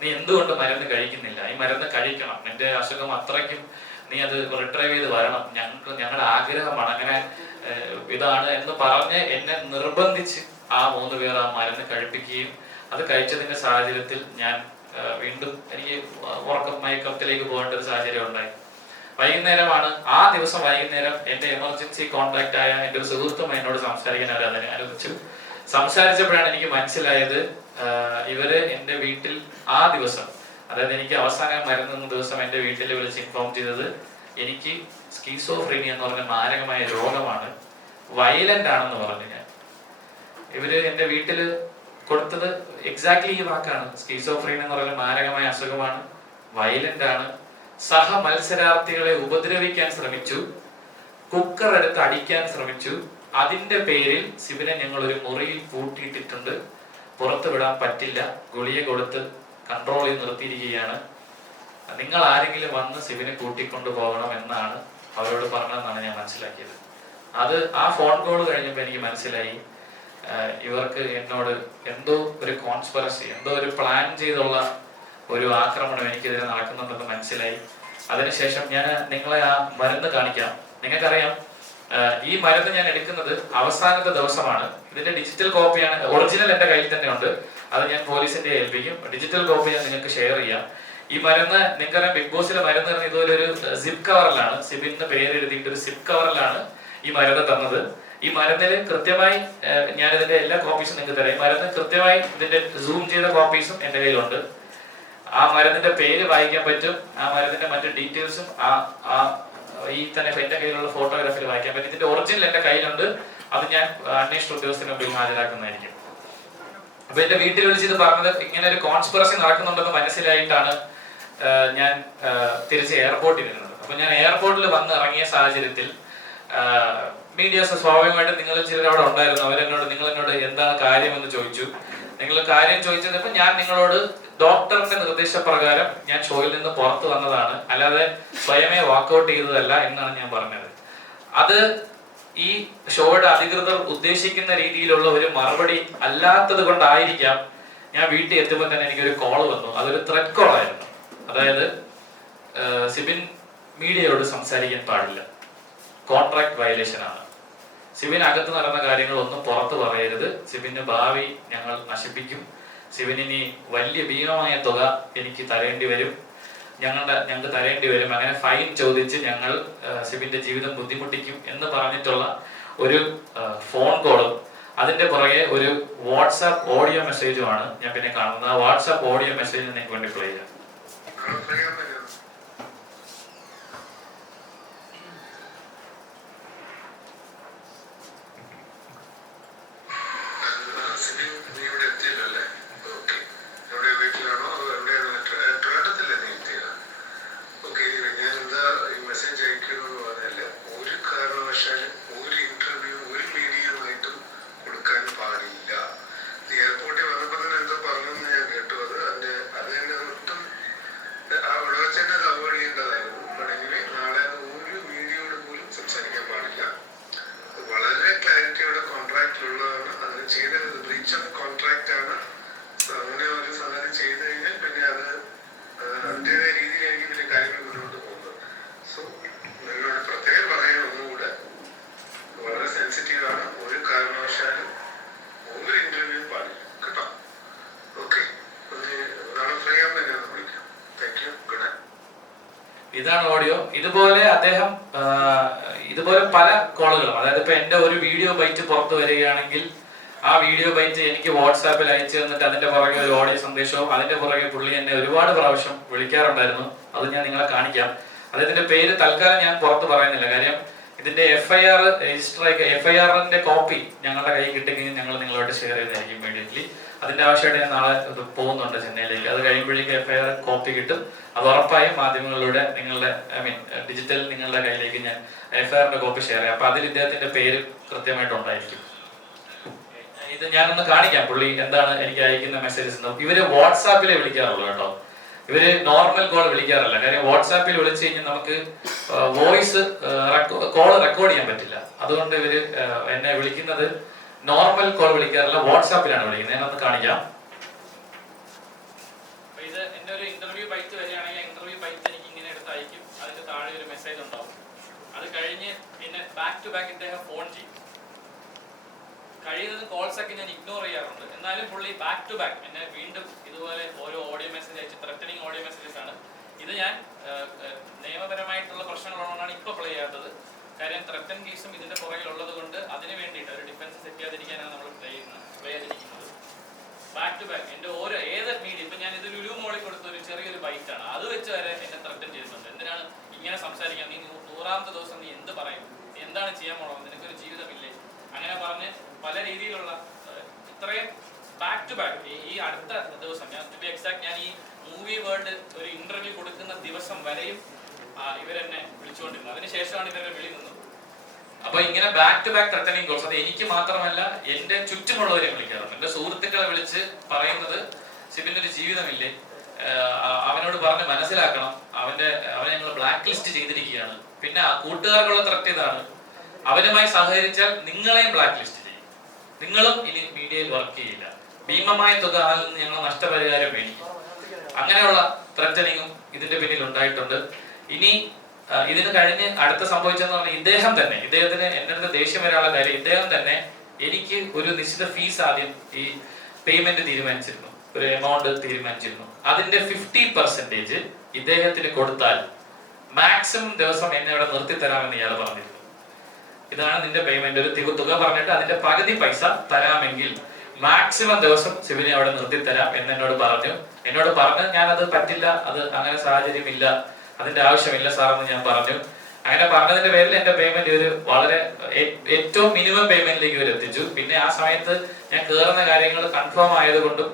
നീ എന്തുകൊണ്ട് മരുന്ന് കഴിക്കുന്നില്ല, ഈ മരുന്ന് കഴിക്കണം, നിന്റെ അസുഖം അത്രയ്ക്കും, നീ അത് റിട്രൈവ് ചെയ്ത് വരണം, ഞങ്ങളുടെ ആഗ്രഹമാണ്, അങ്ങനെ ഇതാണ് എന്ന് പറഞ്ഞ് എന്നെ നിർബന്ധിച്ച് ആ 3 പേർ ആ മരുന്ന് കഴിപ്പിക്കുകയും അത് കഴിച്ചതിന്റെ സാഹചര്യത്തിൽ ഞാൻ വീണ്ടും എനിക്ക് മയക്കത്തിലേക്ക് പോകേണ്ട ഒരു സാഹചര്യം ഉണ്ടായി. വൈകുന്നേരമാണ് ആ ദിവസം വൈകുന്നേരം എന്റെ എമർജൻസി കോൺടാക്ട് ആയ എന്റെ ഒരു സുഹൃത്തും എന്നോട് സംസാരിക്കാൻ അതിനെ അനുവദിച്ചു. സംസാരിച്ചപ്പോഴാണ് എനിക്ക് മനസ്സിലായത്, ഇവര് എന്റെ വീട്ടിൽ ആ ദിവസം, അതായത് എനിക്ക് അവസാനം മരുന്ന് ദിവസം എന്റെ വീട്ടിൽ വിളിച്ച് ഇൻഫോം ചെയ്തത് എനിക്ക് സ്കീസോഫ്രീനിയ എന്ന് പറഞ്ഞ മാരകമായ രോഗമാണ്, വയലന്റ് ആണെന്ന് പറഞ്ഞു. ഇവര് എന്റെ വീട്ടില് കൊടുത്തത് എക്സാക്ട്ലി ഈ വാക്കാണ്. സ്കീസോഫ്രീനിയ എന്ന് പറഞ്ഞ മാരകമായ അസുഖമാണ്, വയലന്റ് ആണ്, സഹ മത്സരാർത്ഥികളെ ഉപദ്രവിക്കാൻ ശ്രമിച്ചു, കുക്കർ എടുത്ത് അടിക്കാൻ ശ്രമിച്ചു, അതിന്റെ പേരിൽ സിബിനെ ഞങ്ങൾ ഒരു മുറിയിൽ പൂട്ടിയിട്ടിട്ടുണ്ട്, പുറത്തു വിടാൻ പറ്റില്ല, ഗുളിക കൊടുത്ത് കൺട്രോൾ ചെയ്ത് നിർത്തിയിരിക്കുകയാണ്, നിങ്ങൾ ആരെങ്കിലും വന്ന് സിബിനെ കൂട്ടിക്കൊണ്ടു പോകണം എന്നാണ് അവരോട് പറഞ്ഞതെന്നാണ് ഞാൻ മനസ്സിലാക്കിയത്. അത് ആ ഫോൺ കോൾ കഴിഞ്ഞപ്പോൾ എനിക്ക് മനസ്സിലായി, ഇവർക്ക് എന്നോട് എന്തോ ഒരു കോൺസ്പിറസി, എന്തോ ഒരു പ്ലാൻ ചെയ്തുള്ള ഒരു ആക്രമണം എനിക്കെതിരെ നടക്കുന്നുണ്ടെന്ന് മനസ്സിലായി. അതിനുശേഷം ഞാൻ നിങ്ങളെ ആ മരുന്ന് കാണിക്കാം. നിങ്ങൾക്കറിയാം, ഈ മരുന്ന് ഞാൻ എടുക്കുന്നത് അവസാനത്തെ ദിവസമാണ്. ഇതിന്റെ ഡിജിറ്റൽ കോപ്പിയാണ്, ഒറിജിനൽ എന്റെ കയ്യിൽ തന്നെ ഉണ്ട്, അത് ഞാൻ പോലീസിന്റെ ഏൽപ്പിക്കും. ഡിജിറ്റൽ കോപ്പി ഞാൻ നിങ്ങൾക്ക് ഷെയർ ചെയ്യാം. ഈ മരുന്ന് നിങ്ങൾക്കറിയാം, ബിഗ് ബോസിലെ മരുന്ന് ഇതുപോലെ ഒരു സിപ്പ് കവറിലാണ്, സിബിന്റെ പേര് എഴുതിയിട്ട് ഒരു സിപ്പ് കവറിലാണ് ഈ മരുന്ന് തന്നത്. ഈ മരുന്നില് കൃത്യമായി, ഞാനിതിന്റെ എല്ലാ കോപ്പീസും നിങ്ങൾക്ക് തരാം. ഈ മരുന്ന് കൃത്യമായി ഇതിന്റെ സൂം ചെയ്ത കോപ്പീസും എന്റെ കയ്യിലുണ്ട്. ആ മരുന്നിന്റെ പേര് വായിക്കാൻ പറ്റും, ആ മരുന്നിന്റെ മറ്റു ഡീറ്റെയിൽസും ഈ തന്നെ എന്റെ കയ്യിലുള്ള ഫോട്ടോഗ്രാഫിൽ വായിക്കാൻ പറ്റും. ഇതിന്റെ ഒറിജിനൽ എന്റെ കയ്യിലുണ്ട്, അത് ഞാൻ അന്വേഷണ ഉദ്യോഗസ്ഥന് മുമ്പിൽ ഹാജരാക്കുന്നതായിരിക്കും. അപ്പൊ എന്റെ വീട്ടിൽ വിളിച്ചിത് പറഞ്ഞത്, ഇങ്ങനെ ഒരു കോൺസ്പിറസി നടക്കുന്നുണ്ടെന്ന് മനസ്സിലായിട്ടാണ് ഞാൻ തിരിച്ച് എയർപോർട്ടിൽ ഇരുന്നത്. അപ്പൊ ഞാൻ എയർപോർട്ടിൽ വന്ന് ഇറങ്ങിയ സാഹചര്യത്തിൽ മീഡിയാസ് സ്വാഭാവികമായിട്ടും നിങ്ങൾ ചിലർ അവിടെ ഉണ്ടായിരുന്നു. നിങ്ങൾ എന്നോട് എന്താണ് കാര്യമെന്ന് ചോദിച്ചു. നിങ്ങൾ കാര്യം ചോദിച്ചപ്പോൾ ഞാൻ നിങ്ങളോട് ഡോക്ടറിന്റെ നിർദ്ദേശപ്രകാരം ഞാൻ ഷോയിൽ നിന്ന് പുറത്തു വന്നതാണ്, അല്ലാതെ സ്വയമേ വാക്കൗട്ട് ചെയ്തതല്ല എന്നാണ് ഞാൻ പറഞ്ഞത്. അത് ഈ ഷോയുടെ അധികൃതർ ഉദ്ദേശിക്കുന്ന രീതിയിലുള്ള ഒരു മറുപടി അല്ലാത്തത് കൊണ്ടായിരിക്കാം ഞാൻ വീട്ടിൽ എത്തുമ്പോൾ തന്നെ എനിക്കൊരു കോൾ വന്നു. അതൊരു ത്രെറ്റ് കോൾ ആയിരുന്നു. അതായത്, സിബിൻ മീഡിയയോട് സംസാരിക്കാൻ പാടില്ല, കോൺട്രാക്ട് വയലേഷൻ ആണ്, സിബിൻ അകത്ത് നടന്ന കാര്യങ്ങളൊന്നും പുറത്തു പറയരുത്, സിബിന്റെ ഭാവി ഞങ്ങൾ നശിപ്പിക്കും, സിബിനി വലിയ ഭീമമായ തുക എനിക്ക് തരേണ്ടി വരും, ഞങ്ങൾക്ക് തരേണ്ടി വരും, അങ്ങനെ ഫൈൻ ചോദിച്ച് ഞങ്ങൾ സിബിന്റെ ജീവിതം ബുദ്ധിമുട്ടിക്കും എന്ന് പറഞ്ഞിട്ടുള്ള ഒരു ഫോൺ കോളും അതിന്റെ പുറകെ ഒരു വാട്സാപ്പ് ഓഡിയോ മെസ്സേജുമാണ് ഞാൻ പിന്നെ കാണുന്നത്. ആ വാട്സാപ്പ് ഓഡിയോ മെസ്സേജ് നിങ്ങൾക്ക് വേണ്ടി പ്ലേ ചെയ്യാം. ഇതുപോലെ അദ്ദേഹം ഇതുപോലെ പല കോളുകളും, അതായത് ഇപ്പൊ എന്റെ ഒരു വീഡിയോ ബൈറ്റ് പുറത്തു വരികയാണെങ്കിൽ ആ വീഡിയോ ബൈറ്റ് എനിക്ക് വാട്സാപ്പിൽ അയച്ചു തന്നിട്ട് അതിന്റെ പുറകെ ഒരു ഓഡിയോ സന്ദേശവും അതിന്റെ പുറകെ പുള്ളി എന്നെ ഒരുപാട് പ്രാവശ്യം വിളിക്കാറുണ്ടായിരുന്നു. അത് ഞാൻ നിങ്ങളെ കാണിക്കാം. അദ്ദേഹത്തിന്റെ പേര് തൽക്കാലം ഞാൻ പുറത്ത് പറയുന്നില്ല, കാര്യം ഇതിന്റെ FIR രജിസ്റ്റർ FIRന്റെ കോപ്പി ഞങ്ങളുടെ കയ്യിൽ കിട്ടിക്കഴിഞ്ഞാൽ ഞങ്ങൾ നിങ്ങളോട്ട് ഷെയർ ചെയ്തായിരിക്കും ഇമ്മീഡിയറ്റ്ലി. അതിന്റെ ആവശ്യമായിട്ട് ഞാൻ നാളെ പോകുന്നുണ്ട് ചെന്നൈയിലേക്ക്. അത് കഴിയുമ്പോഴേക്കും FIR കോപ്പി കിട്ടും. അത് ഉറപ്പായും മാധ്യമങ്ങളിലൂടെ നിങ്ങളുടെ ഡിജിറ്റൽ നിങ്ങളുടെ കയ്യിലേക്ക് ഞാൻ FIRന്റെ കോപ്പി ഷെയർ ചെയ്യാം. അപ്പൊ അതിൽ ഇദ്ദേഹത്തിന്റെ പേര് കൃത്യമായിട്ട് ഉണ്ടായിരിക്കും. ഇത് ഞാനൊന്ന് കാണിക്കാം പുള്ളി എന്താണ് എനിക്ക് അയക്കുന്ന മെസ്സേജസ്. ഇവര് വാട്സാപ്പിലെ വിളിക്കാറുള്ളൂ കേട്ടോ, ഇവര് നോർമൽ കോൾ വിളിക്കാറില്ല. കാര്യം വാട്സാപ്പിൽ വിളിച്ചു കഴിഞ്ഞാൽ നമുക്ക് വോയിസ് കോൾ റെക്കോർഡ് ചെയ്യാൻ പറ്റില്ല. അതുകൊണ്ട് ഇവര് എന്നെ വിളിക്കുന്നത് നോർമൽ കോൾ വിളിക്കാറില്ല, വാട്സാപ്പിലാണ് വിളിക്കുന്നത്. ഞാനൊന്ന് കാണിക്കാം. ഇത് എന്റെ ഒരു ഇന്റർവ്യൂ ബൈറ്റ് വരികയാണെങ്കിൽ ഇന്റർവ്യൂ ബൈറ്റ് എനിക്ക് ഇങ്ങനെ എടുത്ത് അയക്കും. അതിന്റെ താഴെ ഒരു മെസ്സേജ് ഉണ്ടാവും. അത് കഴിഞ്ഞ് പിന്നെ ബാക്ക് ടു ബാക്ക് ഇദ്ദേഹം ഫോൺ ചെയ്യും. കഴിയുന്നത് കോൾസ് ഒക്കെ ഞാൻ ഇഗ്നോർ ചെയ്യാറുണ്ട്. എന്നാലും പുള്ളി ബാക്ക് ടു ബാക്ക് എന്നെ വീണ്ടും ഇതുപോലെ ഓരോ ഓഡിയോ മെസ്സേജ് അയച്ച് ത്രട്ടനിങ് ഓഡിയോ മെസ്സേജസ് ആണ്. ഇത് ഞാൻ നിയമപരമായിട്ടുള്ള പ്രശ്നങ്ങളുള്ളതാണ് ഇപ്പൊ പ്ലേ ചെയ്യാത്തത്. കാര്യം ത്രട്ടൻ കേസും ഇതിന്റെ പുറകിലുള്ളത് കൊണ്ട് അതിന് വേണ്ടിയിട്ട് ഒരു ഡിഫൻസ് സെറ്റ് ചെയ്യാതിരിക്കാനാണ് നമ്മൾ പ്ലേ ചെയ്തിരിക്കുന്നത്. ബാക്ക് ടു ബാക്ക് എന്റെ ഓരോ ഏത് മീഡിയ, ഇപ്പൊ ഞാൻ ഇത് ലുലു മോളിൽ കൊടുത്ത ഒരു ചെറിയൊരു ബൈറ്റ് ആണ്, അത് വെച്ച് വരെ എന്നെ ത്രട്ടൻ ചെയ്തിട്ടുണ്ട്. എന്തിനാണ് ഇങ്ങനെ സംസാരിക്കാൻ, നീ 100ാമത്തെ ദിവസം നീ എന്ത് പറയും, നീ എന്താണ് ചെയ്യാൻ പോണത്, നിനക്കൊരു ജീവിതമില്ലേ, അങ്ങനെ പറഞ്ഞ് പല രീതിയിലുള്ള ഇത്രയും ബാക്ക് ടു ബാക്ക്. ഈ അടുത്ത ദിവസം ഞാൻ ടു ബി എക്സാക്ട് ഞാൻ ഈ മൂവി വേൾഡ് ഒരു ഇന്റർവ്യൂ കൊടുക്കുന്ന ദിവസം വരെയും ഇവരെന്നെ വിളിച്ചുകൊണ്ടിരുന്നു. അതിനുശേഷമാണ് ഇവരുടെ വിളി നിന്നത്. അപ്പൊ ഇങ്ങനെ back to back threatening calls, അത് എനിക്ക് മാത്രമല്ല എന്റെ ചുറ്റുമുള്ളവരെ വിളിക്കാറുണ്ട്. എന്റെ സുഹൃത്തുക്കളെ വിളിച്ച് പറയുന്നത് സിബിന്റെ ഒരു ജീവിതമില്ലേ, അവനോട് പറഞ്ഞ് മനസ്സിലാക്കണം, അവനെ ഞങ്ങൾ ബ്ലാക്ക് ലിസ്റ്റ് ചെയ്തിരിക്കുകയാണ്. പിന്നെ ആ കൂട്ടുകാർക്കുള്ള ത്രട്ട് ഇതാണ്, അവനുമായി സഹകരിച്ചാൽ നിങ്ങളെയും ബ്ലാക്ക് ലിസ്റ്റ് ചെയ്യും, നിങ്ങളും ഇനി മീഡിയയിൽ വർക്ക് ചെയ്യില്ല, ഭീമമായ തുക അതിൽ നിന്ന് ഞങ്ങൾ നഷ്ടപരിഹാരം മേടിക്കും. അങ്ങനെയുള്ള ത്രട്ടനിങ്ങും ഇതിന്റെ പിന്നിൽ ഉണ്ടായിട്ടുണ്ട്. ഇനി ഇതിന് കഴിഞ്ഞ് അടുത്ത സംഭവിച്ചെന്ന് പറഞ്ഞാൽ ഇദ്ദേഹത്തിന് എന്റെ അടുത്ത് ദേഷ്യം വരാനുള്ള കാര്യം, ഇദ്ദേഹം തന്നെ എനിക്ക് ഒരു നിശ്ചിത ഫീസ് ആദ്യം ഈ പേയ്മെന്റ് തീരുമാനിച്ചിരുന്നു, ഒരു എമൗണ്ട് തീരുമാനിച്ചിരുന്നു. അതിന്റെ 50% ഇദ്ദേഹത്തിന് കൊടുത്താൽ മാക്സിമം ദിവസം എന്നെ ഇവിടെ നിർത്തി തരാമെന്ന് ഇയാൾ പറഞ്ഞിരുന്നു. ഇതാണ് നിന്റെ പേയ്മെന്റ്, ഒരു തുക പറഞ്ഞിട്ട് അതിന്റെ പകുതി പൈസ തരാമെങ്കിൽ മാക്സിമം ദിവസം സിബിനെ അവിടെ നിർത്തി തരാം എന്ന് എന്നോട് പറഞ്ഞു. ഞാനത് പറ്റില്ല, അത് അങ്ങനെ സാഹചര്യമില്ല, അതിന്റെ ആവശ്യമില്ല സാർ എന്ന് ഞാൻ പറഞ്ഞു. അങ്ങനെ പറഞ്ഞതിന്റെ പേരിൽ എന്റെ പേയ്മെന്റ് ഒരു വളരെ ഏറ്റവും മിനിമം പേയ്മെന്റിലേക്ക് ഇവർ എത്തിച്ചു. പിന്നെ ആ സമയത്ത് ഞാൻ കയറുന്ന കാര്യങ്ങൾ കൺഫേം ആയതുകൊണ്ടും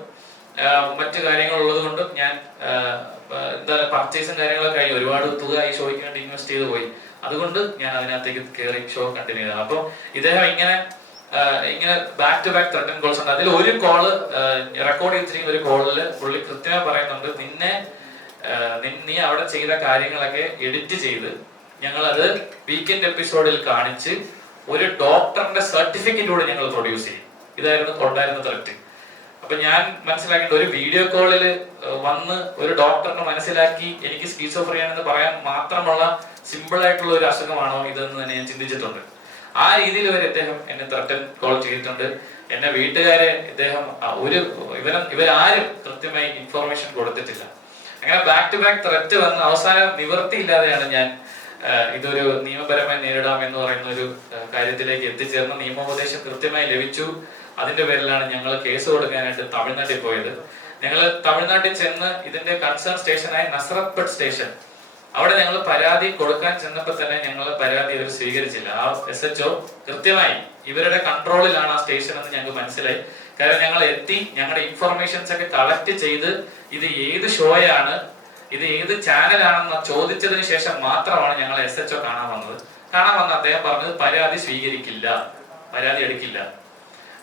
മറ്റു കാര്യങ്ങൾ ഉള്ളത് കൊണ്ടും ഞാൻ എന്താ പർച്ചേസും കാര്യങ്ങളൊക്കെ കഴിഞ്ഞു, ഒരുപാട് തുക ഈ ഷോയ്ക്ക് വേണ്ടി ഇൻവെസ്റ്റ് ചെയ്ത് പോയി. അതുകൊണ്ട് ഞാൻ അതിനകത്തേക്ക് കയറി ഷോ കണ്ടിന്യൂ ചെയ്തത്. അപ്പൊ ഇദ്ദേഹം ഇങ്ങനെ back to back threaten calls ഉണ്ട്. അതിൽ ഒരു കോള് റെക്കോർഡ് ചെയ്തിരിക്കുന്ന ഒരു കോളില് പുള്ളി കൃത്യമായി പറയുന്നുണ്ട്, നീ അവിടെ ചെയ്ത കാര്യങ്ങളൊക്കെ എഡിറ്റ് ചെയ്ത് ഞങ്ങളത് വീക്കെൻഡ് എപ്പിസോഡിൽ കാണിച്ച് ഒരു ഡോക്ടറിന്റെ സർട്ടിഫിക്കറ്റ് കൂടെ ഞങ്ങൾ പ്രൊഡ്യൂസ് ചെയ്യും. ഇതായിരുന്നു ഉണ്ടായിരുന്ന ത്രെറ്റ്. അപ്പൊ ഞാൻ മനസ്സിലാക്കേണ്ട, ഒരു വീഡിയോ കോളിൽ വന്ന് ഒരു ഡോക്ടറിനെ മനസ്സിലാക്കി എനിക്ക് സ്കീസോഫ്രീയാണെന്ന് പറയാൻ മാത്രമുള്ള സിമ്പിൾ ആയിട്ടുള്ള ഒരു അസുഖമാണോ ഇതെന്ന് തന്നെ ഞാൻ ചിന്തിച്ചിട്ടുണ്ട്. ആ രീതിയിൽ വരെ ഇദ്ദേഹം എന്നെ ത്രട്ടൻ കോൾ ചെയ്തിട്ടുണ്ട്. എന്നെ വീട്ടുകാരെ ഇദ്ദേഹം ഇവരാരും കൃത്യമായി ഇൻഫോർമേഷൻ കൊടുത്തിട്ടില്ല. അങ്ങനെ ബാക്ക് ടു ബാക്ക് ത്രെറ്റ് വന്ന് അവസാനം നിവൃത്തിയില്ലാതെയാണ് ഞാൻ ഇതൊരു നിയമപരമായി നേരിടാം എന്ന് പറയുന്ന ഒരു കാര്യത്തിലേക്ക് എത്തിച്ചേർന്ന് നിയമോപദേശം കൃത്യമായി ലഭിച്ചു. അതിന്റെ പേരിലാണ് ഞങ്ങൾ കേസ് കൊടുക്കാനായിട്ട് തമിഴ്നാട്ടിൽ പോയത്. ഞങ്ങൾ തമിഴ്നാട്ടിൽ ചെന്ന് ഇതിന്റെ കൺസേൺ സ്റ്റേഷനായ നസ്രത്പട്ട് സ്റ്റേഷൻ, അവിടെ ഞങ്ങൾ പരാതി കൊടുക്കാൻ ചെന്നപ്പോൾ തന്നെ ഞങ്ങൾ പരാതി അവർ സ്വീകരിച്ചില്ല. ആ SHO കൃത്യമായി ഇവരുടെ കൺട്രോളിലാണ് ആ സ്റ്റേഷൻ എന്ന് ഞങ്ങൾക്ക് മനസ്സിലായി. കാരണം ഞങ്ങൾ എത്തി, ഞങ്ങളുടെ ഇൻഫർമേഷൻസ് ഒക്കെ കളക്ട് ചെയ്ത് ഇത് ഏത് ഷോയാണ്, ഇത് ഏത് ചാനലാണെന്ന് ചോദിച്ചതിന് ശേഷം മാത്രമാണ് ഞങ്ങൾ SHO കാണാൻ വന്നത്. അദ്ദേഹം പറഞ്ഞത് പരാതി സ്വീകരിക്കില്ല, പരാതി എടുക്കില്ല.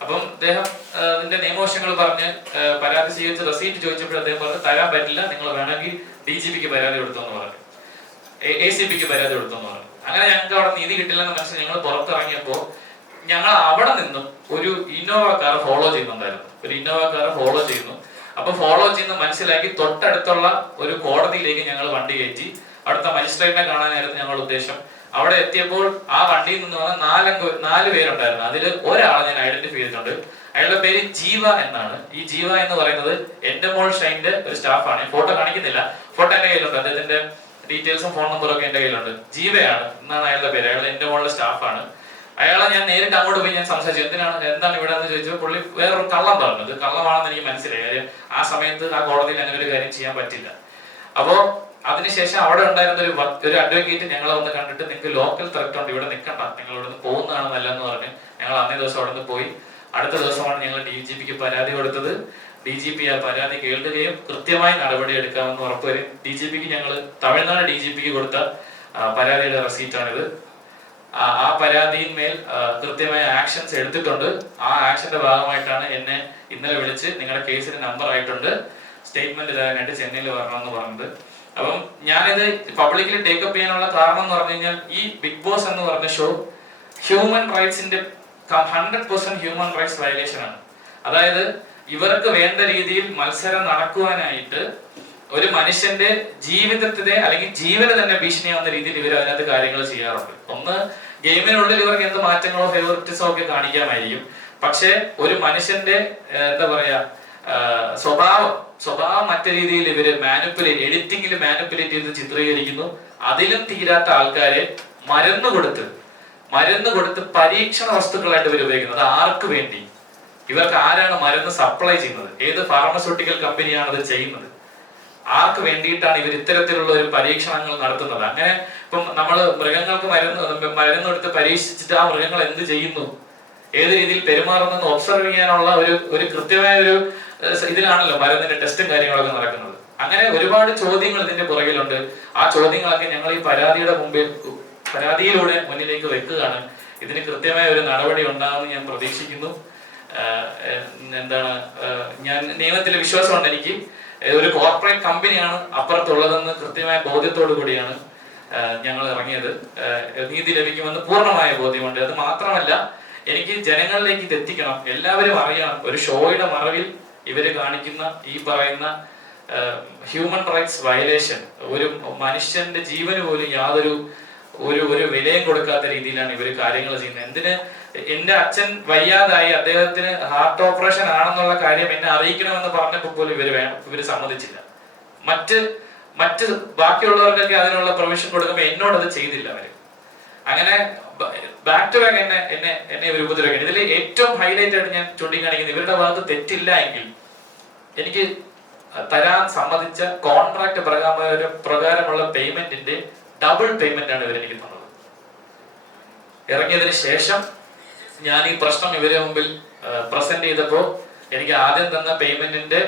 അപ്പം അദ്ദേഹം ഇതിന്റെ നിയമവശങ്ങൾ പറഞ്ഞ് പരാതി സ്വീകരിച്ച് റെസീറ്റ് ചോദിച്ചപ്പോൾ അദ്ദേഹം പറഞ്ഞു തരാൻ പറ്റില്ല, നിങ്ങൾ വേണമെങ്കിൽ DGPക്ക് പരാതി കൊടുത്തോന്ന് പറഞ്ഞു, ACPക്ക് പരാതി കൊടുത്തോന്ന് പറഞ്ഞു. അങ്ങനെ ഞങ്ങൾക്ക് അവിടെ നീതി കിട്ടില്ലെന്ന് മനസ്സിൽ ഞങ്ങൾ പുറത്തിറങ്ങിയപ്പോ ഞങ്ങൾ അവിടെ നിന്നും ഒരു ഇന്നോവ കാർ ഫോളോ ചെയ്യുന്നു. അപ്പൊ ഫോളോ ചെയ്യുന്ന മനസ്സിലാക്കി തൊട്ടടുത്തുള്ള ഒരു കോടതിയിലേക്ക് ഞങ്ങൾ വണ്ടി കയറ്റി. അവിടുത്തെ മജിസ്ട്രേറ്റിനെ കാണാനായിരുന്നു ഞങ്ങളുടെ ഉദ്ദേശം. അവിടെ എത്തിയപ്പോൾ ആ വണ്ടിയിൽ നിന്ന് വന്ന 4 പേരുണ്ടായിരുന്നു. അതിൽ ഒരാളെ ഞാൻ ഐഡന്റിഫൈ ചെയ്തിട്ടുണ്ട്. അയാളുടെ പേര് ജീവ എന്നാണ്. ഈ ജീവ എന്ന് പറയുന്നത് എന്റെ മോൾ ഷൈന്റെ ഒരു സ്റ്റാഫാണ്. ഫോട്ടോ കാണിക്കുന്നില്ല, ഫോട്ടോ എന്റെ കയ്യിലുണ്ട്. അദ്ദേഹത്തിന്റെ ഡീറ്റെയിൽസും ഫോൺ നമ്പറും ഒക്കെ എന്റെ കയ്യിലുണ്ട്. ജീവയാണ് എന്നാണ് അയാളുടെ പേര്. അയാൾ എന്റെ മോളുടെ സ്റ്റാഫാണ്. അയാളെ ഞാൻ നേരിട്ട് അങ്ങോട്ട് പോയി ഞാൻ സംസാരിച്ചു, എന്താണ് ഇവിടെ എന്ന് ചോദിച്ചപ്പോൾ പുള്ളി വേറൊരു കള്ളം പറഞ്ഞു. ഇത് കള്ളമാണെന്ന് എനിക്ക് മനസ്സിലായി. കാര്യം ആ സമയത്ത് ആ കോടതിയിൽ അങ്ങനെ ഒരു കാര്യം ചെയ്യാൻ പറ്റില്ല. അപ്പോ അതിനുശേഷം അവിടെ ഉണ്ടായിരുന്ന ഒരു അഡ്വക്കേറ്റ് ഞങ്ങളെ വന്ന് കണ്ടിട്ട്, നിങ്ങൾക്ക് ലോക്കൽ ത്രെറ്റ് ഉണ്ട്, ഇവിടെ നിൽക്കണ്ട, നിങ്ങൾ ഇവിടെ നിന്ന് പോകുന്നതാണ് നല്ലതെന്ന് പറഞ്ഞ് ഞങ്ങൾ അന്നേ ദിവസം അവിടെ നിന്ന് പോയി. അടുത്ത ദിവസമാണ് ഞങ്ങൾ DGPക്ക് പരാതി കൊടുത്തത്. DGP ആ പരാതി കേൾക്കുകയും കൃത്യമായി നടപടി എടുക്കാമെന്ന് ഉറപ്പുവരും. DGPക്ക് ഞങ്ങൾ തമിഴ്നാട് DGPക്ക് കൊടുത്ത പരാതിയുടെ റെസീറ്റാണിത്. ആ പരാതിയിന്മേൽ കൃത്യമായ ആക്ഷൻസ് എടുത്തിട്ടുണ്ട്. ആ ആക്ഷന്റെ ഭാഗമായിട്ടാണ് എന്നെ ഇന്നലെ വിളിച്ച് നിങ്ങളുടെ കേസിന് നമ്പർ ആയിട്ടുണ്ട്, സ്റ്റേറ്റ്മെന്റ് തരാനായിട്ട് ചെന്നൈയിൽ വരണമെന്ന് പറഞ്ഞത്. അപ്പം ഞാനിത് പബ്ലിക്കിൽ ടേക്കപ്പ് ചെയ്യാനുള്ള കാരണം എന്ന് പറഞ്ഞു കഴിഞ്ഞാൽ, ഈ ബിഗ് ബോസ് എന്ന് പറഞ്ഞ ഷോ ഹ്യൂമൻ റൈറ്റ്സിന്റെ 100% ഹ്യൂമൻ റൈറ്റ്സ് വയലേഷൻ ആണ്. അതായത് ഇവർക്ക് വേണ്ട രീതിയിൽ മത്സരം നടക്കുവാനായിട്ട് ഒരു മനുഷ്യന്റെ ജീവിതത്തിനെ അല്ലെങ്കിൽ ജീവന് തന്നെ ഭീഷണിയാവുന്ന രീതിയിൽ ഇവർ അതിനകത്ത് കാര്യങ്ങൾ ചെയ്യാറുണ്ട്. ഒന്ന്, ഗെയിമിനുള്ളിൽ ഇവർക്ക് എന്ത് മാറ്റങ്ങളോ ഫേവറിറ്റിസോ ഒക്കെ കാണിക്കാമായിരിക്കും. പക്ഷെ ഒരു മനുഷ്യന്റെ എന്താ പറയാ സ്വഭാവം മറ്റു രീതിയിൽ ഇവര് എഡിറ്റിംഗിൽ മാനിപ്പുലേറ്റ് ചെയ്ത് ചിത്രീകരിക്കുന്നു. അതിലും തീരാത്ത ആൾക്കാരെ മരുന്ന് കൊടുത്ത് പരീക്ഷണ വസ്തുക്കളായിട്ട് ഇവർ ഉപയോഗിക്കുന്നത്. ആർക്ക് വേണ്ടി? ഇവർക്ക് ആരാണ് മരുന്ന് സപ്ലൈ ചെയ്യുന്നത്? ഏത് ഫാർമസ്യൂട്ടിക്കൽ കമ്പനിയാണ് അത് ചെയ്യുന്നത്? ആർക്ക് വേണ്ടിയിട്ടാണ് ഇവർ ഇത്തരത്തിലുള്ള ഒരു പരീക്ഷണങ്ങൾ നടത്തുന്നത്? അങ്ങനെ ഇപ്പം നമ്മൾ മൃഗങ്ങൾക്ക് മരുന്ന് കൊടുത്ത് പരീക്ഷിച്ചിട്ട് ആ മൃഗങ്ങൾ എന്ത് ചെയ്യുന്നു, ഏത് രീതിയിൽ പെരുമാറുന്നെന്ന് ഒബ്സർവ് ചെയ്യാനുള്ള ഒരു കൃത്യമായ ഒരു ഇതിലാണല്ലോ മരുന്നിന്റെ ടെസ്റ്റും കാര്യങ്ങളൊക്കെ നടക്കുന്നത്. അങ്ങനെ ഒരുപാട് ചോദ്യങ്ങൾ ഇതിന്റെ പുറകിലുണ്ട്. ആ ചോദ്യങ്ങളൊക്കെ ഞങ്ങൾ ഈ പരാതിയിലൂടെ മുന്നിലേക്ക് വെക്കുകയാണ്. ഇതിന് കൃത്യമായ ഒരു നടപടി ഉണ്ടാകുമെന്ന് ഞാൻ പ്രതീക്ഷിക്കുന്നു. ഞാൻ നിയമത്തിലെ വിശ്വാസമുണ്ട് എനിക്ക്. ഒരു കോർപ്പറേറ്റ് കമ്പനിയാണ് അപ്പുറത്തുള്ളതെന്ന് കൃത്യമായ ബോധ്യത്തോടു കൂടിയാണ് ഞങ്ങൾ ഇറങ്ങിയത്. നീതി ലഭിക്കുമെന്ന് പൂർണ്ണമായ ബോധ്യമുണ്ട്. അത് മാത്രമല്ല, എനിക്ക് ജനങ്ങളിലേക്ക് ഇത് എത്തിക്കണം, എല്ലാവരും അറിയണം. ഒരു ഷോയുടെ മറവിൽ ഇവര് കാണിക്കുന്ന ഈ പറയുന്ന ഹ്യൂമൻ റൈറ്റ്സ് വയലേഷൻ, ഒരു മനുഷ്യന്റെ ജീവന് പോലും യാതൊരു വിലയും കൊടുക്കാത്ത രീതിയിലാണ് ഇവര് കാര്യങ്ങൾ ചെയ്യുന്നത്. എന്തിന്? എന്റെ അച്ഛൻ വയ്യാതായി, അദ്ദേഹത്തിന് ഹാർട്ട് ഓപ്പറേഷൻ ആണെന്നുള്ള കാര്യം എന്നെ അറിയിക്കണമെന്ന് പറഞ്ഞപ്പോൾ പോലും ഇവര് സമ്മതിച്ചില്ല. മറ്റ് ബാക്കിയുള്ളവർക്കൊക്കെ അതിനുള്ള പ്രൊവിഷൻ കൊടുക്കുമ്പോൾ എന്നോട് അത് ചെയ്തില്ല അവര്. അങ്ങനെ ബാക്ക് ടു ബാക്ക് എന്നെ ഇവർ ഉപദ്രവിക്കണം. ഇതിൽ ഏറ്റവും ഹൈലൈറ്റ് ആയിട്ട് ഞാൻ ചൂണ്ടിക്കാണിക്കുന്നത്, ഇവരുടെ ഭാഗത്ത് തെറ്റില്ല എങ്കിൽ എനിക്ക് തരാൻ സമ്മതിച്ച കോൺട്രാക്ട് പ്രകാരമുള്ള പേയ്മെന്റിന്റെ ഡബിൾ പേയ്മെന്റ് ആണ് ഇവരെനിക്ക് തന്നത്. ഇറങ്ങിയതിന് ശേഷം ഞാൻ ഈ പ്രശ്നം ഇവരെ മുമ്പിൽ പ്രസന്റ് ചെയ്തപ്പോൾ എനിക്ക് ആദ്യം തന്ന പേയ്മെന്റിന്റെ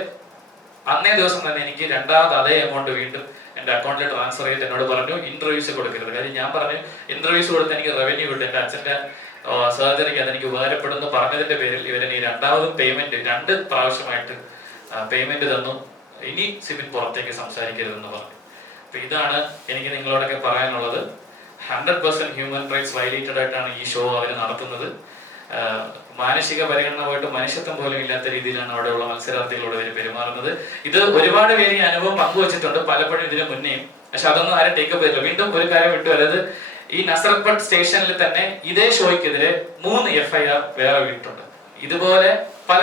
അന്നേ ദിവസം തന്നെ എനിക്ക് രണ്ടാമത് അതേ എമൗണ്ട് വീണ്ടും എന്റെ അക്കൗണ്ടിൽ ട്രാൻസ്ഫർ ചെയ്ത് എന്നോട് പറഞ്ഞു ഇന്റർവ്യൂസ് കൊടുക്കരുത്. കാര്യം ഞാൻ പറഞ്ഞു ഇന്റർവ്യൂസ് കൊടുത്ത് എനിക്ക് റവന്യൂ കിട്ടും, എന്റെ അച്ഛന്റെ സർജറിക്ക് അതെനിക്ക് ഉപകാരപ്പെടുന്നു പറഞ്ഞതിന്റെ പേരിൽ ഇവരെനി രണ്ടാമതും പേയ്മെന്റ് 2 പ്രാവശ്യമായിട്ട് പേയ്മെന്റ് തന്നു. ഇനി സിബിൻ പുറത്തേക്ക് സംസാരിക്കരുതെന്ന് പറഞ്ഞു. അപ്പൊ ഇതാണ് എനിക്ക് നിങ്ങളോടൊക്കെ പറയാനുള്ളത്. 100% ഹ്യൂമൻ റൈറ്റ്സ് വയലേറ്റഡ് ആയിട്ടാണ് ഈ ഷോ അവർ നടത്തുന്നത്. മാനുഷിക പരിഗണന പോയിട്ട് മനുഷ്യത്വം പോലും ഇല്ലാത്ത രീതിയിലാണ് അവിടെയുള്ള മത്സരാർത്ഥികളോട് ഇവർ പെരുമാറുന്നത്. ഇത് ഒരുപാട് പേര് ഈ അനുഭവം പങ്കുവച്ചിട്ടുണ്ട് പലപ്പോഴും ഇതിനു മുന്നേയും. പക്ഷെ അതൊന്നും ആരും ടേക്കപ്പ് ചെയ്തില്ല. വീണ്ടും ഒരു കാര്യം വിട്ടു, അതായത് ഈ നസർപട്ട് സ്റ്റേഷനിൽ തന്നെ ഇതേ ഷോയ്ക്കെതിരെ 3 FIR വേറെ വീട്ടുണ്ട്. ഇതുപോലെ പല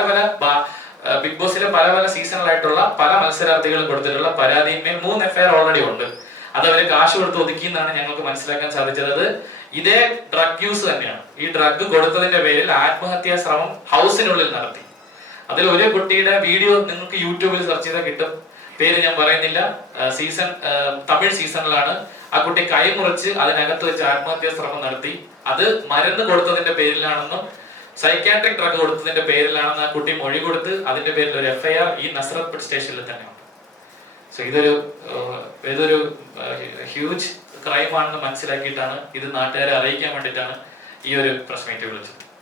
ബിഗ് ബോസിലെ പല സീസണിലായിട്ടുള്ള പല മത്സരാർത്ഥികളും കൊടുത്തിട്ടുള്ള പരാതിയിന്മേൽ 3 FIR ഓൾറെഡി ഉണ്ട്. അത് അവര് കാശ് കൊടുത്ത് ഒതുക്കിയെന്നാണ് ഞങ്ങൾക്ക് മനസ്സിലാക്കാൻ സാധിച്ചത്. അത് ഇതേ ഡ്രഗ് യൂസ് തന്നെയാണ്. ഈ ഡ്രഗ് കൊടുത്തതിന്റെ പേരിൽ ആത്മഹത്യാ ശ്രമം ഹൗസിനുള്ളിൽ നടത്തി. അതിൽ ഒരു കുട്ടിയുടെ വീഡിയോ നിങ്ങൾക്ക് യൂട്യൂബിൽ സെർച്ച് ചെയ്താൽ കിട്ടും. പേര് ഞാൻ പറയുന്നില്ല. തമിഴ് സീസണിലാണ്. ആ കുട്ടി കൈ മുറിച്ച് അതിനകത്ത് വെച്ച് ആത്മഹത്യാ ശ്രമം നടത്തി. അത് മരുന്ന് കൊടുത്തതിന്റെ പേരിലാണെന്നും സൈക്കാട്രിക് ഡ്രഗ് കൊടുത്തതിന്റെ പേരിലാണെന്ന് ആ കുട്ടി മൊഴി കൊടുത്ത് അതിന്റെ പേരിൽ ഒരു FIR ഈ നസ്രത്ത് സ്റ്റേഷനിൽ തന്നെയുണ്ട്. സോ ഇതൊരു ഹ്യൂജ് ക്രൈം ആണെന്ന് മനസ്സിലാക്കിയിട്ടാണ് ഇത് നാട്ടുകാരെ അറിയിക്കാൻ വേണ്ടിയിട്ടാണ് ഈ ഒരു പ്രസ് മീറ്റ് വിളിച്ചത്.